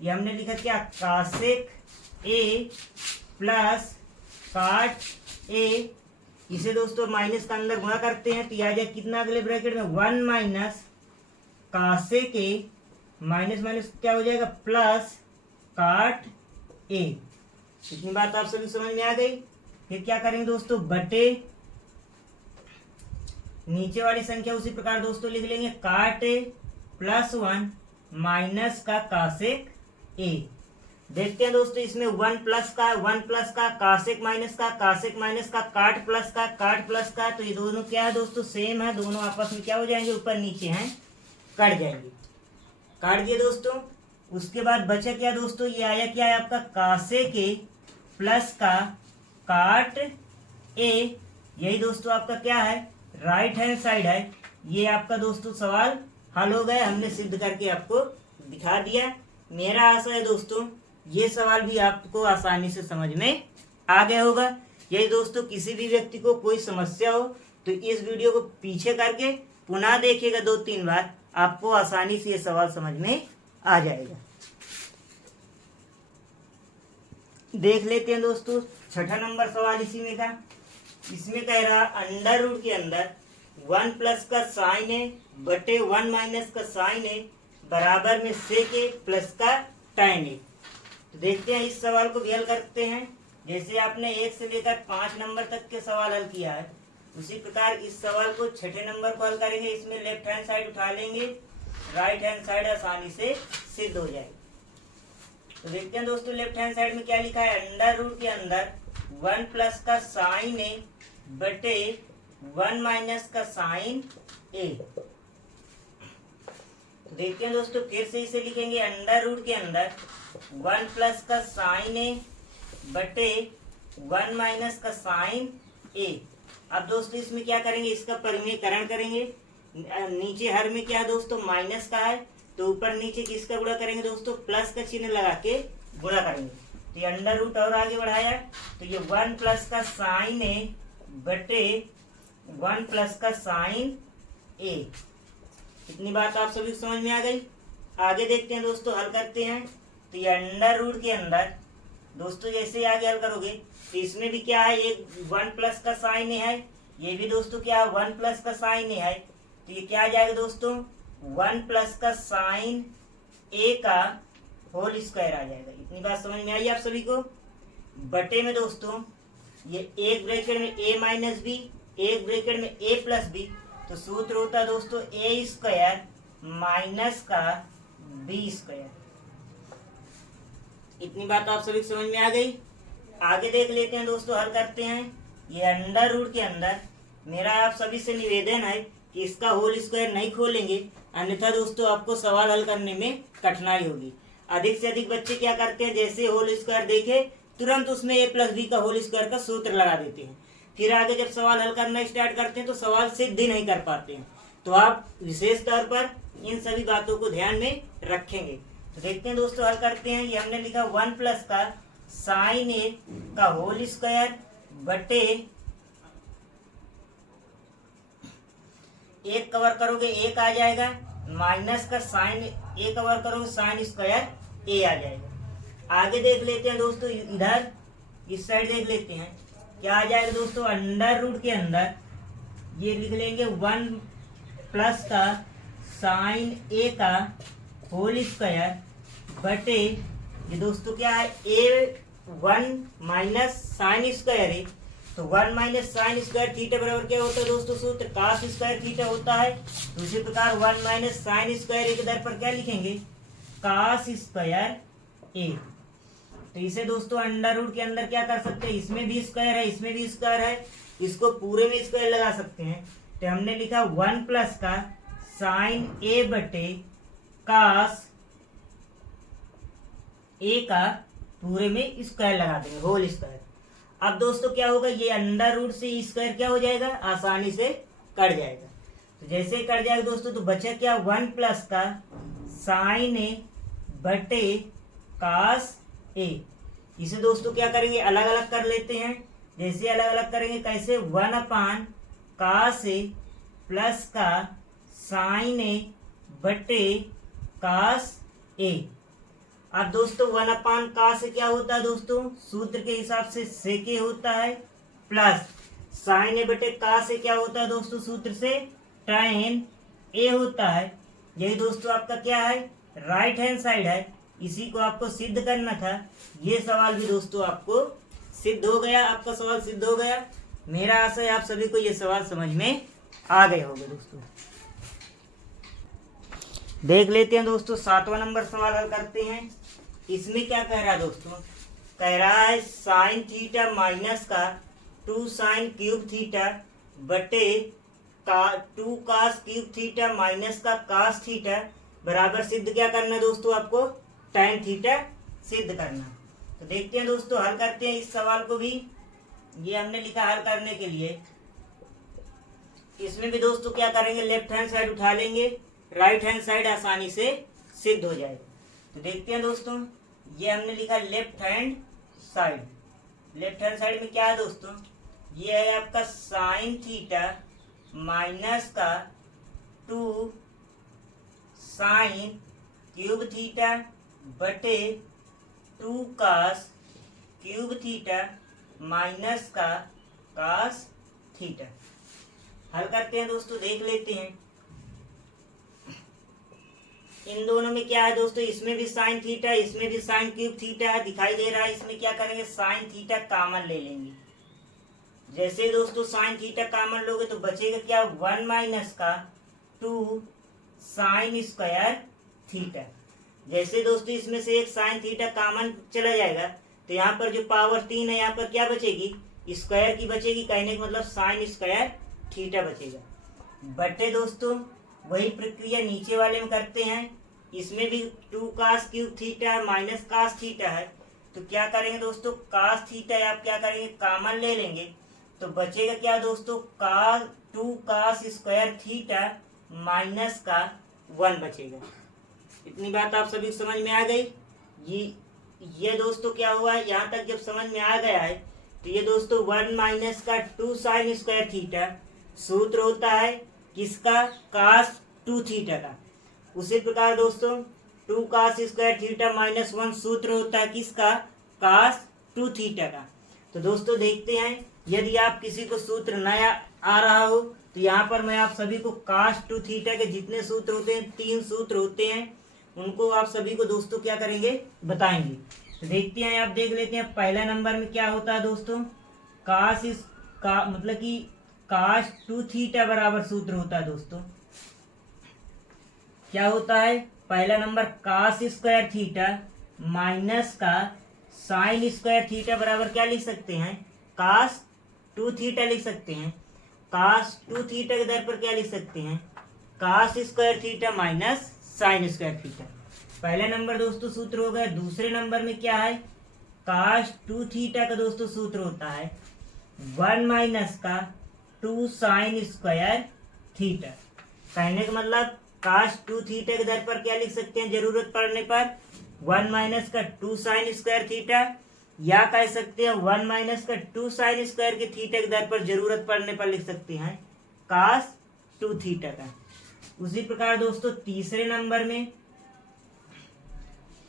ये हमने लिखा क्या, कासेक ए प्लस काट ए, इसे दोस्तों माइनस का अंदर गुणा करते हैं तो यह आ जाए कितना, अगले ब्रैकेट में 1 माइनस कासेक ए, माइनस माइनस क्या हो जाएगा, प्लस काट ए। इतनी बात आप सभी समझ में आ गई। फिर क्या करेंगे दोस्तों, बटे, नीचे वाली संख्या उसी प्रकार दोस्तों लिख लेंगे, काट ए प्लस 1 माइनस का कासेक ए। देखते हैं दोस्तों इसमें 1 प्लस का कासेक माइनस का काट प्लस का, तो ये दोनों क्या है दोस्तों, सेम है, दोनों आपस में क्या हो जाएंगे, ऊपर नीचे हैं, कट जाएंगे। काट दिए दोस्तों। उसके बाद बचा क्या दोस्तों, ये आया क्या है आपका, कासेक ए प्लस का काट ए। यही दोस्तों आपका क्या है, राइट हैंड साइड है। ये आपका दोस्तों सवाल हल हो गया, हमने सिद्ध करके आपको दिखा दिया। मेरा आशा है दोस्तों ये सवाल भी आपको आसानी से समझ में आ गया होगा। यही दोस्तों किसी भी व्यक्ति को कोई समस्या हो तो इस वीडियो को पीछे करके पुनः देखिएगा 2-3 बार, आपको आसानी से ये सवाल समझ में आ जाएगा। देख लेते हैं दोस्तों 6ठा नंबर सवाल इसी में का। इसमें कह रहा अंडर रूट के अंदर 1 प्लस का साइन है बटे 1 माइनस का साइन है बराबर में सेक ए प्लस का tan ए। तो देखते हैं इस सवाल को भी हल करते हैं। जैसे आपने 1 से लेकर 5 नंबर तक के सवाल हल किया है उसी प्रकार इस सवाल को 6ठे नंबर को हल करेंगे। इसमें लेफ्ट हैंड साइड उठा लेंगे, राइट हैंड साइड आसानी से सिद्ध हो जाएगी। तो देखते हैं दोस्तों लेफ्ट हैंड साइड में क्या लिखा है, अंडर रूट के अंदर 1 प्लस का साइन ए बटे 1 माइनस का साइन ए। तो देखते हैं दोस्तों फिर से इसे लिखेंगे, अंडर रूट के अंदर 1 प्लस का साइन ए बटे 1 माइनस का साइन ए। अब दोस्तों इसमें क्या करेंगे, इसका परिमेयकरण करेंगे। नीचे हर में क्या है दोस्तों, माइनस का है, तो ऊपर नीचे किसका गुणा करेंगे दोस्तों, प्लस का चिन्ह लगा के गुणा करेंगे। तो ये अंडर रूट और आगे बढ़ाया तो ये 1 प्लस का साइन ए बटे 1 प्लस का साइन ए। इतनी बात आप सभी समझ में आ गई। आगे देखते हैं दोस्तों, हल करते हैं। तो ये अंडर रूट के अंदर दोस्तों जैसे आगे हल करोगे तो इसमें भी क्या है, एक 1 प्लस का साइन ए है, ये भी दोस्तों क्या है 1 प्लस का साइन ए है। तो ये क्या आ जाएगा दोस्तों, 1 प्लस का साइन ए का होल स्क्वायर आ जाएगा। इतनी बात समझ में आई आप सभी को। बटे में दोस्तों ये एक ब्रैकेट में a माइनस बी, एक ब्रैकेट में a प्लस बी, तो सूत्र होता है दोस्तों a स्क्वायर माइनस का b स्क्वायर। इतनी बात आप सभी समझ में आ गई। आगे देख लेते हैं दोस्तों, हल करते हैं। ये अंडर रूट के अंदर मेरा आप सभी से निवेदन है कि इसका होल स्क्वायर नहीं खोलेंगे, अन्यथा दोस्तों आपको सवाल हल करने में कठिनाई होगी। अधिक से अधिक बच्चे क्या करते हैं, जैसे होल स्क्वायर देखे तुरंत उसमें a प्लस बी का होल स्क्वायर का सूत्र लगा देते हैं। फिर आगे जब सवाल हल करना स्टार्ट करते हैं तो सवाल सिद्ध ही नहीं कर पाते हैं। तो आप विशेष तौर पर इन सभी बातों को ध्यान में रखेंगे। तो देखते हैं दोस्तों, हल करते हैं। ये हमने लिखा 1 प्लस का साइन ए का होल स्क्वायर बटे, एक कवर करोगे एक आ जाएगा, माइनस का साइन ए कवर करोगे साइन स्क्वायर ए आ जाएगा। आगे देख लेते हैं दोस्तों, इधर इस साइड देख लेते हैं क्या आ जाएगा दोस्तों, अंडर रूट के अंदर ये लिख लेंगे 1 प्लस का साइन ए का होल स्क्वायर बटे, ये दोस्तों क्या है a 1 माइनस साइन स्क्वायर है, तो 1 माइनस साइन स्क्वायर थीटा बराबर क्या होता है दोस्तों, सूत्र कास स्क्वायर थीटा होता है। तो उसी प्रकार 1 माइनस साइन स्क्वायर ए के दर पर क्या लिखेंगे, कास स्क्वायर ए। तो इसे दोस्तों अंडर रूट के अंदर क्या कर सकते हैं, इसमें भी स्क्वायर है, इसमें भी स्क्वायर है, इसको पूरे में स्क्वायर लगा सकते हैं। तो हमने लिखा 1 प्लस का साइन ए बटे कास ए का पूरे में स्क्वायर लगा देंगे, होल स्क्वायर। अब दोस्तों क्या होगा, ये अंडर रूट से स्क्वायर क्या हो जाएगा, आसानी से कट जाएगा। तो जैसे कट जाएगा दोस्तों तो बचा क्या, 1 प्लस का साइन ए बटे कास ए। इसे दोस्तों क्या करेंगे, अलग अलग कर लेते हैं। जैसे अलग अलग करेंगे कैसे, 1 अपान कास ए प्लस का साइन ए बटे कास ए। अब दोस्तों 1 अपान कास से क्या होता है दोस्तों, सूत्र के हिसाब से सेके होता है, प्लस साइन ए बटे कास से क्या होता है दोस्तों, सूत्र से tan ए होता है। यही दोस्तों आपका क्या है, राइट हैंड साइड है। इसी को आपको सिद्ध करना था। ये सवाल भी दोस्तों आपको सिद्ध हो गया, आपका सवाल सिद्ध हो गया। मेरा आशा है आप सभी को ये सवाल समझ में आ गए होंगे दोस्तों। देख लेते हैं दोस्तों 7वां नंबर सवाल हल करते हैं। इसमें क्या कह रहा है दोस्तों, कह रहा है साइन थीटा माइनस का 2 साइन क्यूब थीटा बटे का 2 कास क्यूब थीटा माइनस का कास थीटा बराबर सिद्ध क्या करना है दोस्तों, आपको tan थीटा सिद्ध करना। तो देखते हैं दोस्तों, हल करते हैं इस सवाल को भी। ये हमने लिखा हल करने के लिए। इसमें भी दोस्तों क्या करेंगे, लेफ्ट हैंड साइड उठा लेंगे, राइट हैंड साइड आसानी से सिद्ध हो जाएगा। तो देखते हैं दोस्तों, ये हमने लिखा left hand side. Left hand side में क्या है दोस्तों, ये है आपका साइन थीटा माइनस का 2 साइन क्यूब थीटा बटे 2 कास क्यूब थीटा माइनस का कास थीटा। हल करते हैं दोस्तों, देख लेते हैं। इन दोनों में क्या है दोस्तों, इसमें भी साइन थीटा, इसमें भी साइन क्यूब थीटा है, दिखाई दे रहा है। इसमें क्या करेंगे, साइन थीटा कॉमन ले लेंगे। जैसे दोस्तों साइन थीटा कॉमन लोगे तो बचेगा क्या, 1 माइनस का 2 साइन स्क्वायर थीटा। जैसे दोस्तों इसमें से एक साइन थीटा कॉमन चला जाएगा तो यहाँ पर जो पावर 3 है यहाँ पर क्या बचेगी, स्क्वायर की बचेगी। कहने का मतलब साइन स्क्वायर थीटा बचेगा। बटे दोस्तों वही प्रक्रिया नीचे वाले में करते हैं। इसमें भी 2 cos cube theta minus cos theta है। तो क्या करेंगे दोस्तों, कास थीटा आप क्या करेंगे, कॉमन ले लेंगे। तो बचेगा क्या दोस्तों, 2 कास स्क्वायर थीटा माइनस का 1 बचेगा। इतनी बात आप सभी समझ में आ गई। ये दोस्तों क्या हुआ है, यहाँ तक जब समझ में आ गया है तो ये दोस्तों 1 माइनस का 2 साइन स्क्वायर थीटा सूत्र होता है किसका, कास 2 थीटा का। उसी प्रकार दोस्तों 2 कास स्क्वायर थीटा माइनस 1 सूत्र होता है किसका, कास 2 थीटा का। तो दोस्तों देखते हैं, यदि आप किसी को सूत्र नया आ रहा हो तो यहाँ पर मैं आप सभी को कास 2 थीटा के जितने सूत्र होते हैं, 3 सूत्र होते हैं, उनको आप सभी को दोस्तों क्या करेंगे, बताएंगे। तो देखते हैं, आप देख लेते हैं। पहला नंबर में क्या होता है दोस्तों, मतलब कि कास 2 थीटा बराबर सूत्र होता है दोस्तों। क्या होता है, पहला number cos square theta minus का साइन स्क्वायर थीटा बराबर क्या लिख सकते हैं, कास 2 थीटा लिख सकते हैं। कास 2 थीटा के दर पर क्या लिख सकते हैं, cos square theta minus sine square theta. पहला नंबर दोस्तों सूत्र हो गया। दूसरे नंबर में क्या है, कास 2 थीटा का दोस्तों सूत्र होता है 1 माइनस का 2 साइन स्क्वायर थीटा। कहने का मतलब कास 2 थीटा के दर पर क्या लिख सकते हैं, जरूरत पड़ने पर 1 माइनस का 2 साइन स्क्वायर थीटा, या कह सकते हैं 1 माइनस का 2 साइन स्क्वायर के थीटा के दर पर जरूरत पड़ने पर लिख सकते हैं कास 2 थीटा का। उसी प्रकार दोस्तों तीसरे नंबर में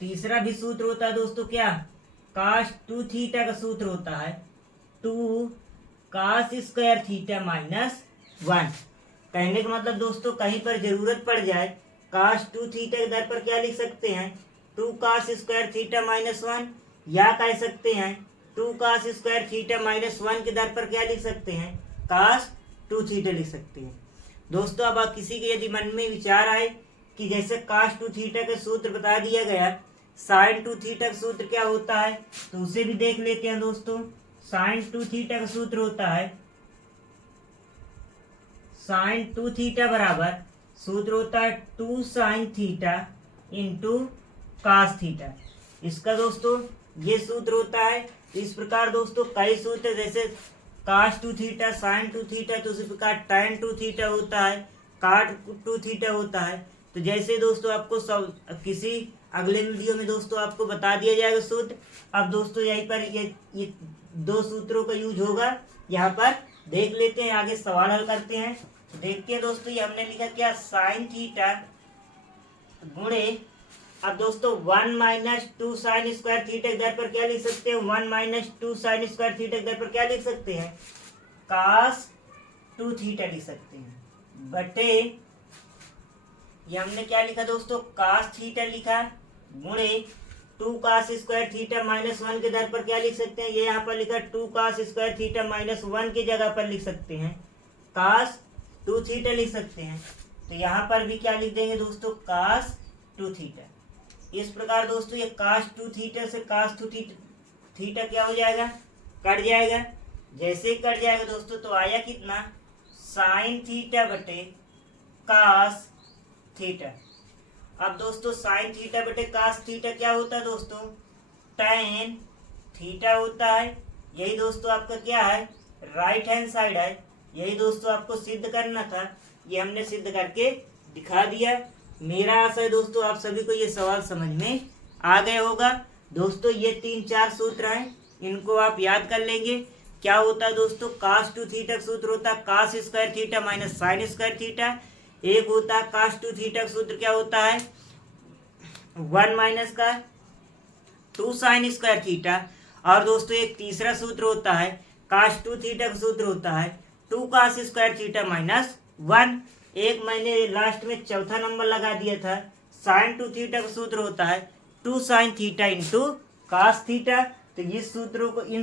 तीसरा भी सूत्र होता है दोस्तों, क्या, कास 2 थीटा का सूत्र होता है 2 कास स्क्वायर थीटा माइनस 1। कहने का मतलब दोस्तों कहीं पर जरूरत पड़ जाए कास 2 थीटा के दर पर क्या लिख सकते हैं, 2 कास स्क्वायर थीटा माइनस 1, या कह सकते हैं 2 cos स्क्वायर थीटा माइनस 1 के दर पर क्या लिख सकते हैं, cos 2 थीटा लिख सकते हैं। दोस्तों अब आप किसी के यदि मन में विचार आए कि जैसे cos 2 थीटा का सूत्र बता दिया गया, sin 2 थीटा का सूत्र क्या होता है, तो उसे भी देख लेते हैं दोस्तों। sin 2 थीटा का सूत्र होता है, sin 2 थीटा बराबर सूत्र होता है 2 sin theta into cos theta. इसका दोस्तों ये सूत्र होता है। इस प्रकार दोस्तों कई सूत्र, जैसे cos 2 थीटा, sin 2 थीटा, तो उसी प्रकार tan 2 थीटा होता है, cot 2 थीटा होता है। तो जैसे दोस्तों आपको सब किसी अगले वीडियो में दोस्तों आपको बता दिया जाएगा सूत्र। अब दोस्तों यहीं पर ये 2 सूत्रों का यूज होगा, यहाँ पर देख लेते हैं, आगे सवाल हल करते हैं। देखते हैं दोस्तों, ये हमने लिखा क्या, साइन थीटा गुणे, अब दोस्तों 1 माइनस 2 साइन स्क्वायर थीटा के दर पर क्या लिख सकते हैं, 1 माइनस 2 साइन स्क्वायर थीटा के दर पर क्या लिख सकते हैं, cos 2 थीटा लिख सकते हैं, बटे ये हमने क्या लिखा दोस्तों, cos थीटा लिखा, गुणे 2 cos स्क्वायर थीटा माइनस 1 के दर पर क्या लिख सकते हैं, ये यहाँ पर लिखा 2 cos स्क्वायर थीटा माइनस 1 की जगह पर लिख सकते हैं cos 2 थीटा लिख सकते हैं। तो यहाँ पर भी क्या लिख देंगे दोस्तों, cos 2 थीटा। इस प्रकार दोस्तों ये cos 2 थीटा से cos 2 थीटा क्या हो जाएगा, कट जाएगा। जैसे ही कट जाएगा दोस्तों तो आया कितना, साइन थीटा बटे cos थीटा। अब दोस्तों साइन थीटा बटे cos थीटा क्या होता है दोस्तों, tan थीटा होता है। यही दोस्तों आपका क्या है, राइट हैंड साइड है। यही दोस्तों आपको सिद्ध करना था, ये हमने सिद्ध करके दिखा दिया। मेरा आशा है दोस्तों आप सभी को ये सवाल समझ में आ गए होगा। दोस्तों ये 3-4 सूत्र हैं, इनको आप याद कर लेंगे। क्या होता है दोस्तों, cos 2 थीटा का सूत्र होता है cos square theta minus sine square theta. एक होता है cos 2 थीटा का सूत्र क्या होता है, 1 माइनस का 2 साइन स्क्वायर थीटा। और दोस्तों एक तीसरा सूत्र होता है cos 2 थीटा का सूत्र होता है 2 cos स्क्वायर थीटा माइनस 1। एक मैंने लास्ट में चौथा नंबर लगा दिया था, sin 2 थीटा का सूत्र होता है 2 sin theta into cos theta. तो इन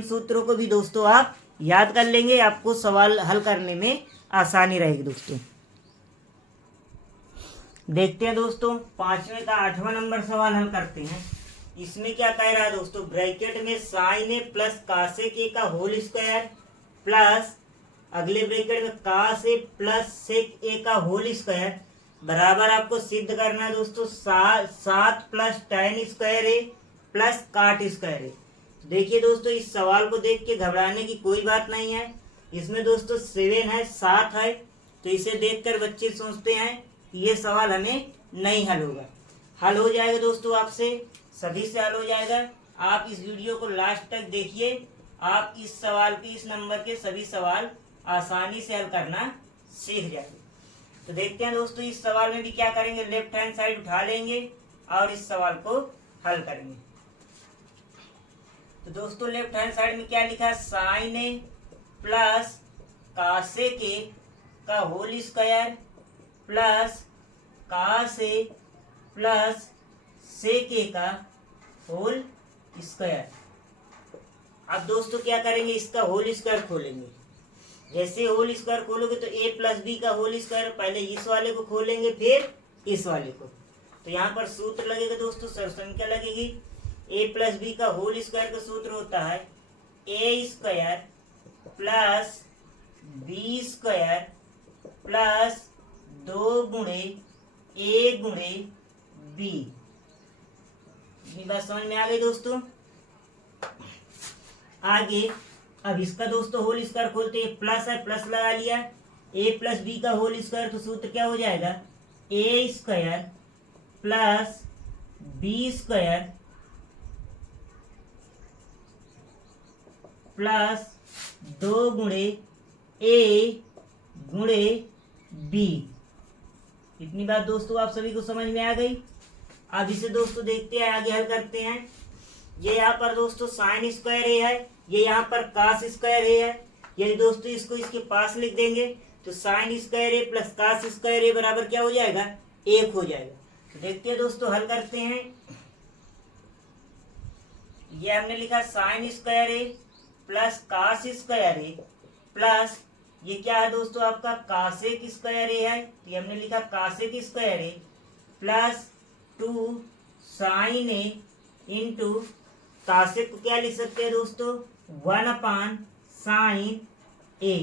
सूत्रों को भी दोस्तों आप याद कर लेंगे, आपको सवाल हल करने में आसानी रहेगी दोस्तों। देखते हैं दोस्तों 5वें का 8वां नंबर सवाल हल करते हैं। इसमें क्या कह रहा है दोस्तों, ब्रैकेट में साइन ए प्लस कासेक ए का होल स्क्वायर प्लस अगले ब्रैकेट में cos ए प्लस सेक ए का होल स्क्वायर बराबर आपको सिद्ध करना है दोस्तों 7 plus tan square A plus काट स्क्वायर ए। देखिए दोस्तों इस सवाल को देख के घबराने की कोई बात नहीं है। इसमें दोस्तों 7 है, 7 है, तो इसे देखकर बच्चे सोचते हैं कि ये सवाल हमें नहीं हल होगा। हल हो जाएगा दोस्तों, आपसे सभी से हल हो जाएगा। आप इस वीडियो को लास्ट तक देखिए, आप इस सवाल के, इस नंबर के सभी सवाल आसानी से हल करना सीख जाएंगे। तो देखते हैं दोस्तों इस सवाल में भी क्या करेंगे, लेफ्ट हैंड साइड उठा लेंगे और इस सवाल को हल करेंगे। तो दोस्तों लेफ्ट हैंड साइड में क्या लिखा है, साइन ए प्लस कासेक ए का होल स्क्वायर प्लस कास ए प्लस सेक ए का होल स्क्वायर। अब दोस्तों क्या करेंगे, इसका होल स्क्वायर खोलेंगे। जैसे होल स्क्वायर खोलोगे तो a प्लस बी का होल स्क्वायर, पहले इस वाले को खोलेंगे फिर इस वाले को। तो यहाँ पर सूत्र लगेगा दोस्तों, सरसंख्या लगेगी। a प्लस बी का होल स्क्वायर का सूत्र होता है a square plus B square plus 2 गुणे a गुणे b। बात समझ में आ गई दोस्तों। आगे अब इसका दोस्तों होल स्क्वायर खोलते हैं, प्लस है, प्लस लगा लिया, a प्लस बी का होल स्क्वायर, तो सूत्र क्या हो जाएगा, a square plus B square plus 2 गुणे a गुणे b। इतनी बात दोस्तों आप सभी को समझ में आ गई। अब इसे दोस्तों देखते हैं, आगे हल करते हैं। ये यहाँ पर दोस्तों साइन स्क्वायर ए है, ये यहाँ पर कास स्क्वायर ए है। यदि दोस्तों इसको इसके पास लिख देंगे तो sine square A plus cos square ए बराबर क्या हो जाएगा, 1 हो जाएगा। तो देखते हैं दोस्तों हल करते हैं। ये हमने लिखा sine square A plus cos square A plus ये क्या है दोस्तों आपका कासेक स्क्वायर ए है, तो ये हमने लिखा कासेक square A plus 2 sign A into कासेक को क्या लिख सकते हैं दोस्तों 1/साइन ए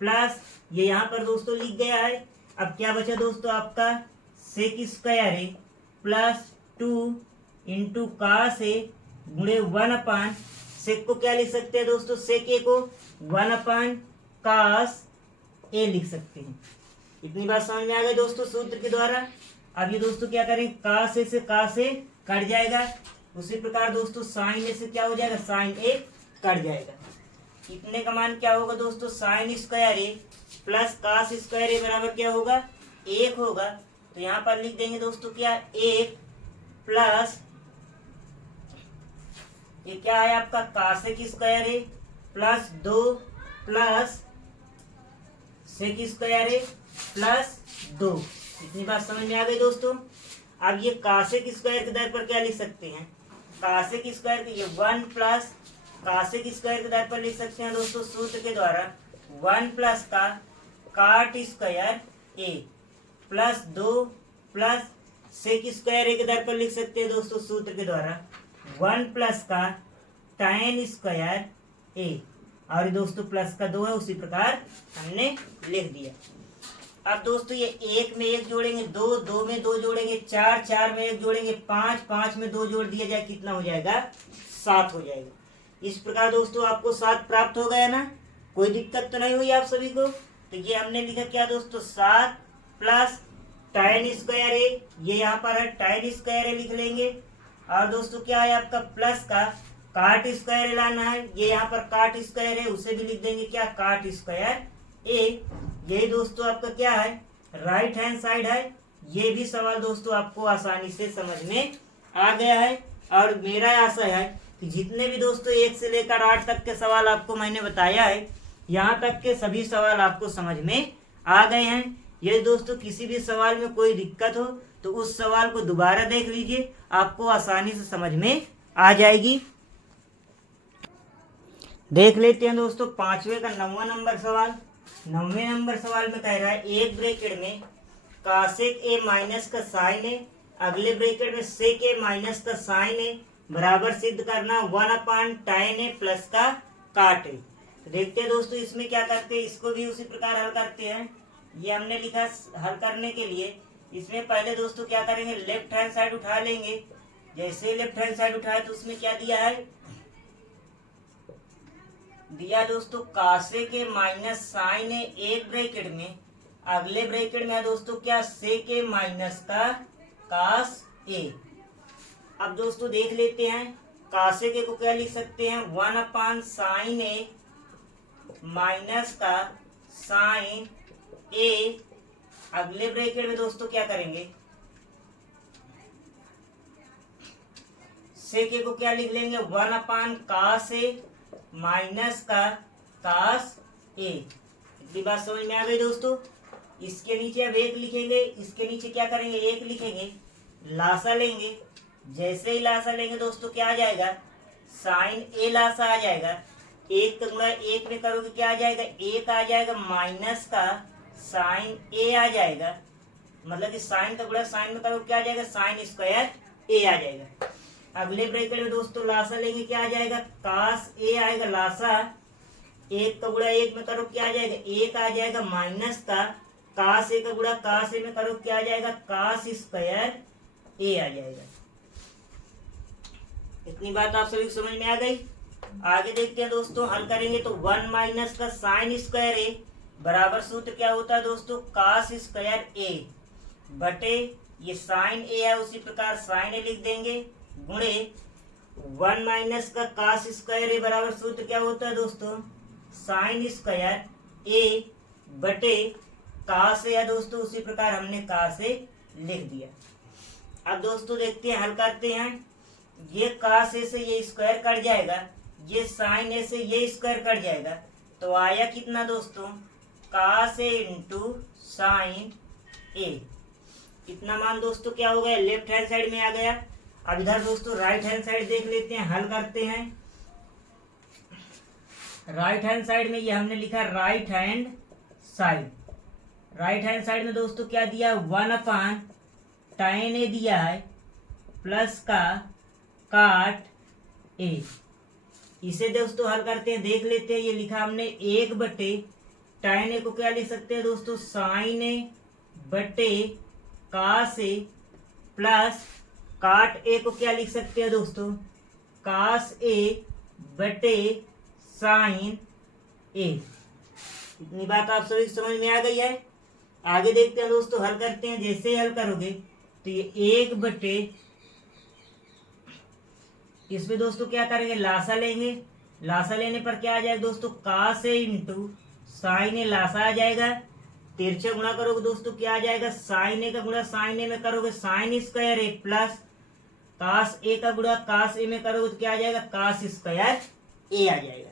प्लस ये यहाँ पर दोस्तों लिख गया है। अब क्या बचा दोस्तों आपका sec square A plus 2 into cos ए गुणे 1/, सेक को क्या लिख सकते हैं दोस्तों सेक ए को 1/कास ए लिख सकते हैं। इतनी बात समझ में आ गई दोस्तों सूत्र के द्वारा। अब ये दोस्तों क्या करें कास ए से कास ए कट जाएगा, उसी प्रकार दोस्तों साइन ए से क्या हो जाएगा साइन ए कट जाएगा। इतने का मान क्या होगा दोस्तों sine square A plus cos square ए बराबर क्या होगा 1 होगा, तो यहाँ पर लिख देंगे दोस्तों क्या 1 प्लस ये क्या है आपका कासेक square A plus 2 plus sec square A plus 2। इतनी बात समझ में आ गई दोस्तों। अब ये कासेक स्क्वायर के दर पर क्या लिख सकते हैं कासेक स्क्वायर के ये 1 प्लस कासेक स्क्वायर के दर पर लिख सकते हैं दोस्तों सूत्र के द्वारा 1 प्लस का काट square A plus 2 plus sec square ए के दर पर लिख सकते हैं दोस्तों सूत्र के द्वारा 1 प्लस का tan स्क्वायर ए, और दोस्तों प्लस का 2 है उसी प्रकार हमने लिख दिया। अब दोस्तों ये 1 में 1 जोड़ेंगे 2, 2 में 2 जोड़ेंगे 4, 4 में 1 जोड़ेंगे 5, 5 में 2 जोड़ दिया जाए कितना हो जाएगा 7 हो जाएगा। इस प्रकार दोस्तों आपको 7 प्राप्त हो गया ना, कोई दिक्कत तो नहीं हुई आप सभी को। तो ये हमने लिखा क्या दोस्तों 7 प्लस tan स्क्वायर ए, ये यहाँ पर है tan स्क्वायर ए लिख लेंगे, और दोस्तों क्या है आपका प्लस का काट स्क्वायर लाना है, ये यहाँ पर काट स्क्वायर है उसे भी लिख देंगे क्या काट स्क्वायर ए। यही दोस्तों आपका क्या है राइट हैंड साइड है। ये भी सवाल दोस्तों आपको आसानी से समझ में आ गया है, और मेरा आशा है कि जितने भी दोस्तों 1 से लेकर 8 तक के सवाल आपको मैंने बताया है यहाँ तक के सभी सवाल आपको समझ में आ गए हैं। यदि दोस्तों किसी भी सवाल में कोई दिक्कत हो तो उस सवाल को दोबारा देख लीजिए, आपको आसानी से समझ में आ जाएगी। देख लेते हैं दोस्तों 5वें का 9वां नंबर सवाल। 9वें नंबर सवाल में कह रहा है एक ब्रैकेट में कासेक ए माइनस का साइन ए, अगले ब्रैकेट में सेक ए माइनस का साइन ए बराबर सिद्ध करना 1/tan ए प्लस का काट ए। तो देखते हैं दोस्तों इसमें क्या करते हैं, इसको भी उसी प्रकार हल करते हैं। ये हमने लिखा हल करने के लिए, इसमें पहले दोस्तों क्या करेंगे लेफ्ट हैंड साइड उठा लेंगे। जैसे लेफ्ट हैंड साइड उठाए तो उसमें क्या दिया है दिया दोस्तों कासेक ए माइनस साइन ए एक ब्रैकेट में, अगले ब्रैकेट में है दोस्तों क्या सेक ए माइनस का कास ए। अब दोस्तों देख लेते हैं कासेक ए को क्या लिख सकते हैं 1/साइन ए माइनस का साइन ए। अगले ब्रैकेट में दोस्तों क्या करेंगे सेक ए को क्या लिख लेंगे 1/कास ए माइनस का कास ए। इतनी बात समझ में आ गई दोस्तों। इसके नीचे अब 1 लिखेंगे, इसके नीचे क्या करेंगे 1 लिखेंगे, लासा लेंगे। जैसे ही लासा लेंगे दोस्तों क्या आ जाएगा साइन ए लासा आ जाएगा, 1 का गुणा 1 में करोगे क्या आ जाएगा 1 आ जाएगा माइनस का साइन ए आ जाएगा, मतलब कि साइन का गुणा साइन में करोगे क्या आ जाएगा साइन स्क्वायर ए आ जाएगा। अगले ब्रैकेट में दोस्तों लासा लेंगे क्या आ जाएगा कास ए आएगा लासा, 1 का गुणा 1 में करो क्या आ जाएगा 1 आ जाएगा माइनस का कास ए का गुणा कास ए में करो क्या आ जाएगा कास स्क्वायर ए आ जाएगा। इतनी बात आप सभी को समझ में आ गई। आगे देखते हैं दोस्तों हल करेंगे तो 1 माइनस का साइन स्क्वायर ए बराबर सूत्र क्या होता है दोस्तों कास स्क्वायर ए बटे ये साइन ए है उसी प्रकार साइन ए लिख देंगे गुणे 1 माइनस का कास स्क्वायर ए बराबर सूत्र क्या होता है दोस्तों साइन स्क्वायर ए बटे कास ए है दोस्तों उसी प्रकार हमने कास ए लिख दिया। अब दोस्तों देखते हैं हल करते हैं, ये कास ए से ये स्क्वायर कट जाएगा, ये साइन ए से ये स्क्वायर कट जाएगा, तो आया कितना दोस्तों कास ए इंटू साइन ए। इतना मान दोस्तों क्या हो गया लेफ्ट हैंड साइड में आ गया। अब इधर दोस्तों राइट हैंड साइड देख लेते हैं हल करते हैं। राइट हैंड साइड में ये हमने लिखा right hand side. Right hand side में दोस्तों क्या दिया, 1/tan a दिया है प्लस का काट a। इसे दोस्तों हल करते हैं, देख लेते हैं। ये लिखा हमने 1/tan a को क्या लिख सकते हैं दोस्तों, sin a बटे cos a प्लस काट a को क्या लिख सकते हैं दोस्तों, cos a बटे sin a। इतनी बात आप सभी समझ में आ गई है। आगे देखते हैं दोस्तों, हल करते हैं। जैसे हल करोगे तो ये 1/, इसमें दोस्तों क्या करेंगे, लासा लेंगे। लासा लेने पर क्या आ जाएगा दोस्तों, cos a इंटू साइन ए, लासा आ जाएगा। तिरछे गुणा करोगे दोस्तों क्या आ जाएगा, साइन ए का गुणा साइन ए में करोगे sine square A plus cos a का गुणा cos a में करोगे तो क्या आ जाएगा, cos स्क्वायर a आ जाएगा।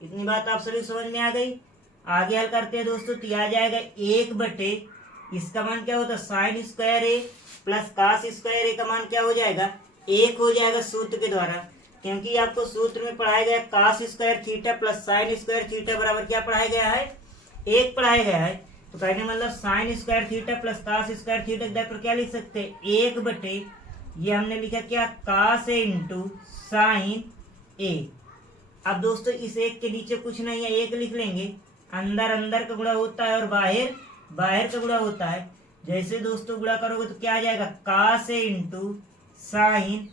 इतनी बात आप सभी समझ में आ गई। आगे हल करते हैं दोस्तों, तो आ जाएगा 1/, इसका मान क्या होता है, sine square A plus cos square ए का मान क्या हो जाएगा, 1 हो जाएगा सूत्र के द्वारा। क्योंकि आपको सूत्र में पढ़ाया गया cos square theta plus sign square theta बराबर क्या पढ़ाया गया है, 1 पढ़ाया गया है। तो कहने मतलब sign square theta plus cos square theta के दर पर क्या लिख सकते हैं, 1/, ये हमने लिखा क्या, cos a into sine a। अब दोस्तों इस 1 के नीचे कुछ नहीं है, 1 लिख लेंगे। अंदर अंदर का गुणा होता है और बाहर बाहर का गुणा होता है। जैसे दोस्तों गुणा करोगे तो क्या आ जाएगा, cos a into sine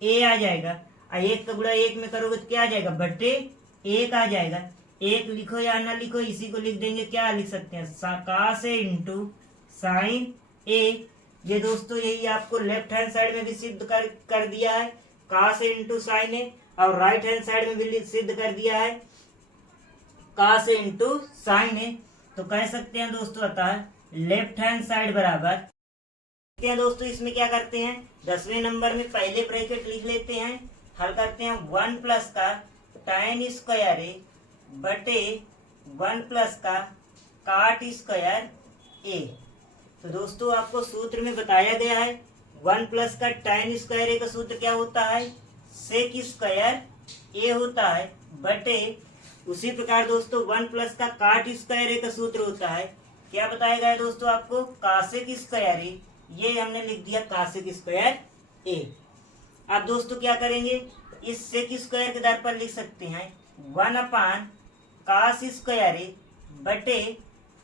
a आ जाएगा। और 1 का गुणा 1 में करोगे तो क्या आ जाएगा, बटे 1 आ जाएगा। 1 लिखो या ना लिखो, इसी को लिख देंगे, क्या लिख सकते हैं, cos a into sine a। ये दोस्तों यही आपको लेफ्ट हैंड साइड में भी सिद्ध कर दिया है, cos a into sine a, और राइट हैंड साइड में भी सिद्ध कर दिया है, cos a into sine a। तो कह सकते हैं दोस्तों अतः लेफ्ट हैंड साइड बराबर, देखते हैं दोस्तों इसमें क्या करते हैं, 10वें नंबर में पहले ब्रैकेट लिख लेते हैं। हल करते हैं 1 प्लस का tan स्क्वायर a बटे 1 प्लस का काट स्क्वायर a। तो दोस्तों आपको सूत्र में बताया गया है 1 प्लस का tan स्क्वायर a का सूत्र क्या होता है, सेक स्क्वायर a होता है बटे, उसी प्रकार दोस्तों 1 प्लस का काट स्क्वायर a का सूत्र होता है, क्या बताया गया है दोस्तों आपको, कासेक स्क्वायर a। ये हमने लिख दिया कासेक स्क्वायर a। अब दोस्तों क्या करेंगे, इस सेक स्क्वायर के दर पर लिख सकते हैं 1/cos स्क्वायर a बटे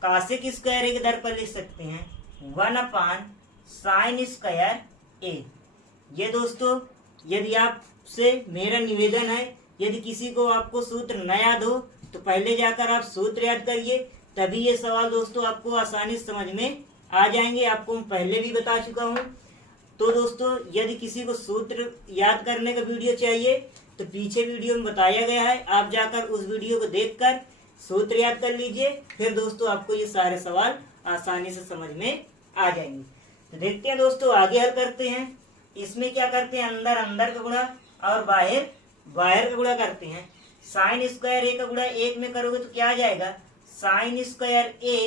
कासेक स्क्वायर a के दर पर लिख सकते हैं 1/sin स्क्वायर a। ये दोस्तों यदि आपसे मेरा निवेदन है, यदि किसी को आपको सूत्र न याद हो तो पहले जाकर आप सूत्र याद करिए, तभी ये सवाल दोस्तों आपको आसानी से समझ में आ जाएंगे। आपको मैं पहले भी बता चुका हूँ। तो दोस्तों यदि किसी को सूत्र याद करने का वीडियो चाहिए तो पीछे वीडियो में बताया गया है, आप जाकर उस वीडियो को देखकर सूत्र याद कर लीजिए, फिर दोस्तों आपको ये सारे सवाल आसानी से समझ में आ जाएंगे। तो देखते हैं दोस्तों आगे हल करते हैं। इसमें क्या करते हैं, अंदर अंदर का गुणा और बाहर बाहर का गुणा करते हैं। साइन स्क्वायर a का गुणा 1 में करोगे तो क्या आ जाएगा, साइन स्क्वायर a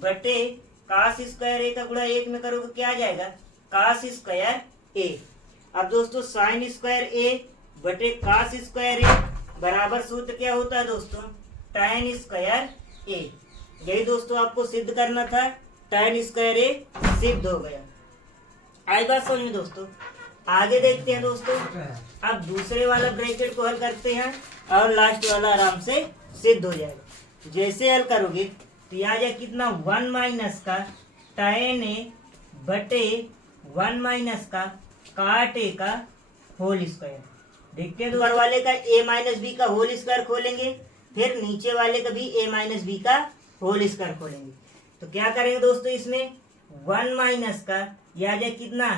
बटे cos स्क्वायर a का गुणा 1 में करोगे क्या आ जाएगा, cos स्क्वायर a। अब दोस्तों साइन स्क्वायर a बटे cos स्क्वायर a बराबर सूत्र क्या होता है दोस्तों, tan स्क्वायर a। यही दोस्तों आपको सिद्ध करना था, tan स्क्वायर a सिद्ध हो गया। आई बात समझ में दोस्तों। आगे देखते हैं दोस्तों, अब दूसरे वाला ब्रैकेट को हल करते हैं और लास्ट वाला आराम से सिद्ध हो जाएगा। जैसे हल करोगे तो आ जाए कितना, 1 माइनस का tan a बटे 1 माइनस का काट a का होल स्क्वायर। देखते हैं ऊपर वाले का a माइनस बी का होल स्क्वायर खोलेंगे, फिर नीचे वाले का भी a माइनस बी का होल स्क्वायर खोलेंगे। तो क्या करेंगे दोस्तों, इसमें 1 माइनस का यह आ जाए कितना,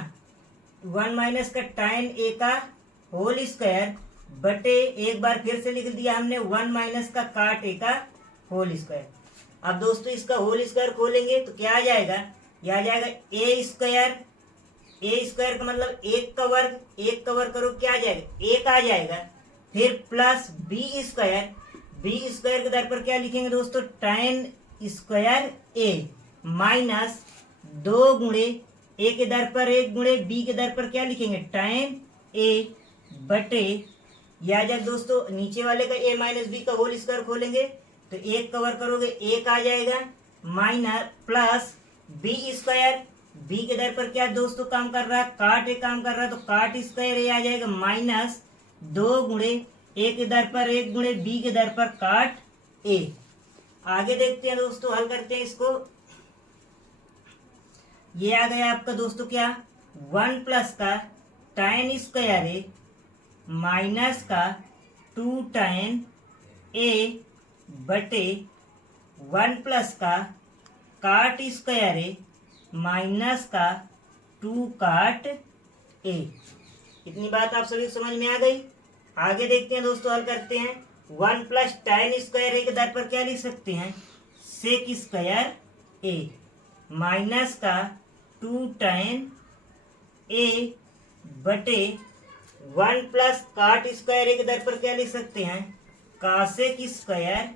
1 माइनस का tan a का होल स्क्वायर बटे, एक बार फिर से लिख दिया हमने 1 माइनस का काट a का होल स्क्वायर। अब दोस्तों इसका होल स्क्वायर खोलेंगे तो क्या आ जाएगा, यह आ जाएगा a स्क्वायर का मतलब 1 का वर्ग, 1 का वर्ग करो क्या आ जाएगा, 1 आ जाएगा। फिर प्लस b स्क्वायर के दर पर क्या लिखेंगे दोस्तों, tan स्क्वायर a माइनस 2 गुणे a के दर पर 1 गुणे b के दर पर क्या लिखेंगे, tan a बटे ये आ जाएगा दोस्तों, नीचे वाले का a माइनस बी का होल स्क्वायर खोलेंगे तो एक कवर करोगे एक आ जाएगा, minus plus B square, b के दर पर क्या दोस्तों काम कर रहा है, काट ए काम कर रहा है तो काट स्क्वायर ए आ जाएगा, माइनस 2 गुणे ए के दर पर 1 गुणे बी के दर पर काट ए। आगे देखते हैं दोस्तों, हल करते हैं इसको। ये आ गया आपका दोस्तों क्या, 1 प्लस का tan स्क्वायर ए माइनस का 2 tan ए बटे 1 प्लस का काट स्क्वायर ए माइनस का 2 काट ए। इतनी बात आप सभी समझ में आ गई। आगे देखते हैं दोस्तों, हल करते हैं। 1 प्लस tan स्क्वायर ए के दर पर क्या लिख सकते हैं, सेक स्क्वायर ए माइनस का 2 tan ए बटे 1 प्लस काट स्क्वायर ए के दर पर क्या लिख सकते हैं, कासेक स्क्वायर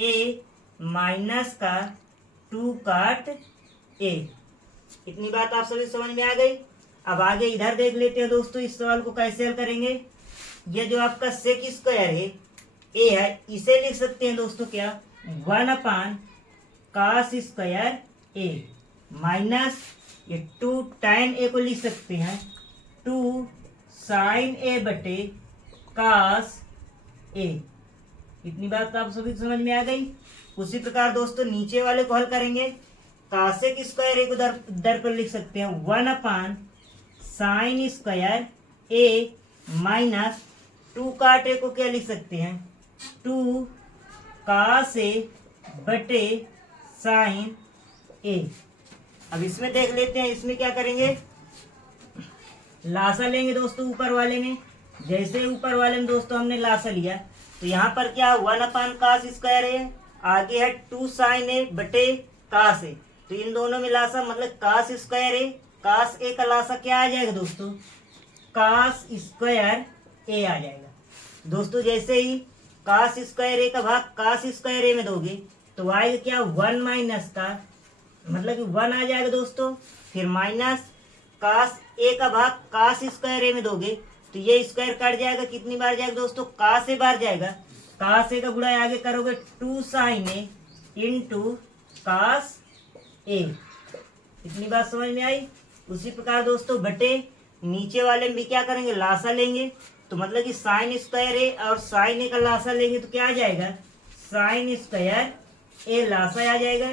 ए माइनस का 2 काट ए। इतनी बात आप सभी समझ में आ गई। अब आगे इधर देख लेते हैं दोस्तों, इस सवाल को कैसे हल करेंगे। ये जो आपका सेक स्क्वायर है ए है, इसे लिख सकते हैं दोस्तों क्या, 1 अपान कास स्क्वायर ए माइनस ये 2 tan ए को लिख सकते हैं 2 sin ए बटे कास ए। इतनी बात आप सभी समझ में आ गई। उसी प्रकार दोस्तों नीचे वाले को हल करेंगे। कासेक स्क्वायर ए को दर पर लिख सकते हैं 1 अपान साइन स्क्वायर ए माइनस 2 काट ए को क्या लिख सकते हैं, 2 कास ए बटे साइन ए। अब इसमें देख लेते हैं, इसमें क्या करेंगे, लासा लेंगे दोस्तों ऊपर वाले में। जैसे ऊपर वाले में दोस्तों हमने लासा लिया तो यहाँ पर क्या 1 अपान कास स्क्वायर है, आगे है 2 साइन ए बटे कास ए, तो इन दोनों में लासा मतलब कास स्क्वायर ए, कास ए का लासा क्या आ जाएगा दोस्तों, कास स्क्वायर ए आ जाएगा दोस्तों। जैसे ही कास स्क्वायर ए का भाग कास स्क्वायर ए में दोगे तो आएगा क्या 1 माइनस का मतलब कि 1 आ जाएगा दोस्तों, फिर माइनस कास ए का भाग कास स्क्वायर ए में दोगे तो ये स्क्वायर कट जाएगा, कितनी बार जाएगा दोस्तों, कास ए बार जाएगा, कास ए का गुणा आगे करोगे 2 साइन ए इंटू कास ए। इतनी बात समझ में आई। उसी प्रकार दोस्तों बटे नीचे वाले में भी क्या करेंगे, लासा लेंगे तो मतलब कि साइन स्क्वायर ए और साइन ए का लासा लेंगे तो क्या आ जाएगा, साइन स्क्वायर ए लासा आ जाएगा।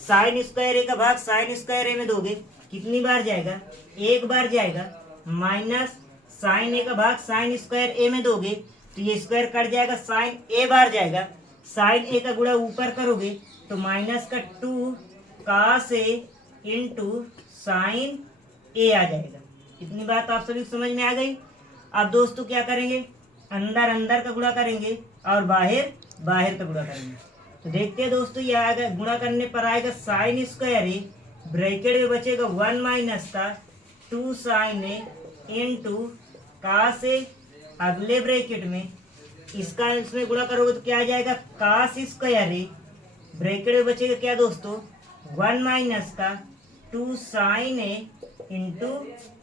साइन स्क्वायर ए का भाग साइन स्क्वायर ए में दोगे कितनी बार जाएगा, एक बार जाएगा, माइनस साइन ए का भाग साइन स्क्वायर ए में दोगे तो ये स्क्वायर कट जाएगा, साइन ए बार जाएगा, साइन ए का गुणा ऊपर करोगे तो माइनस का 2 कास ए इंटू साइन ए आ जाएगा। इतनी बात आप सभी समझ में आ गई। अब दोस्तों क्या करेंगे, अंदर अंदर का गुणा करेंगे और बाहर बाहर का गुणा करेंगे। तो देखते हैं दोस्तों, ये आएगा गुणा करने पर आएगा साइन स्क्वायर ए, ब्रैकेट में बचेगा 1 माइनस का 2 साइन ए इंटू कास ए, अगले ब्रैकेट में इसका इसमें गुणा करोगे तो क्या आ जाएगा, कास स्क्वायर ए, ब्रैकेट में बचेगा क्या दोस्तों 1 माइनस का 2 साइन ए इंटू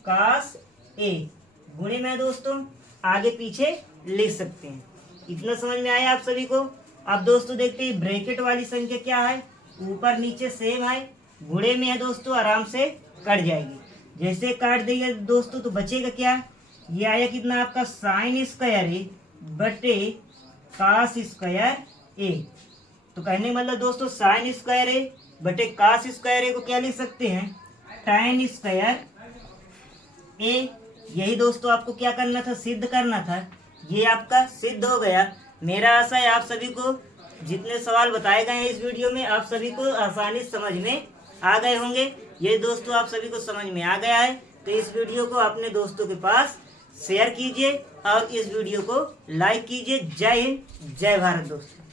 कास ए, गुणे में दोस्तों आगे पीछे लिख सकते हैं। इतना समझ में आया आप सभी को। अब दोस्तों देखते हैं ब्रैकेट वाली संख्या क्या है, ऊपर नीचे सेम है, गुणे में है दोस्तों, आराम से कट जाएगी। जैसे काट देंगे दोस्तों तो बचेगा क्या, ये आया कितना आपका साइन स्क्वायर ए बटे कास स्क्वायर ए। तो कहने का मतलब दोस्तों साइन स्क्वायर ए बटे कास स्क्वायर ए को क्या लिख सकते हैं, tan स्क्वायर ए। यही दोस्तों आपको क्या करना था, सिद्ध करना था। ये आपका सिद्ध हो गया। मेरा आशा है आप सभी को जितने सवाल बताए गए हैं इस वीडियो में आप सभी को आसानी से समझ में आ गए होंगे। ये दोस्तों आप सभी को समझ में आ गया है तो इस वीडियो को अपने दोस्तों के पास शेयर कीजिए और इस वीडियो को लाइक कीजिए। जय हिंद, जय भारत दोस्तों।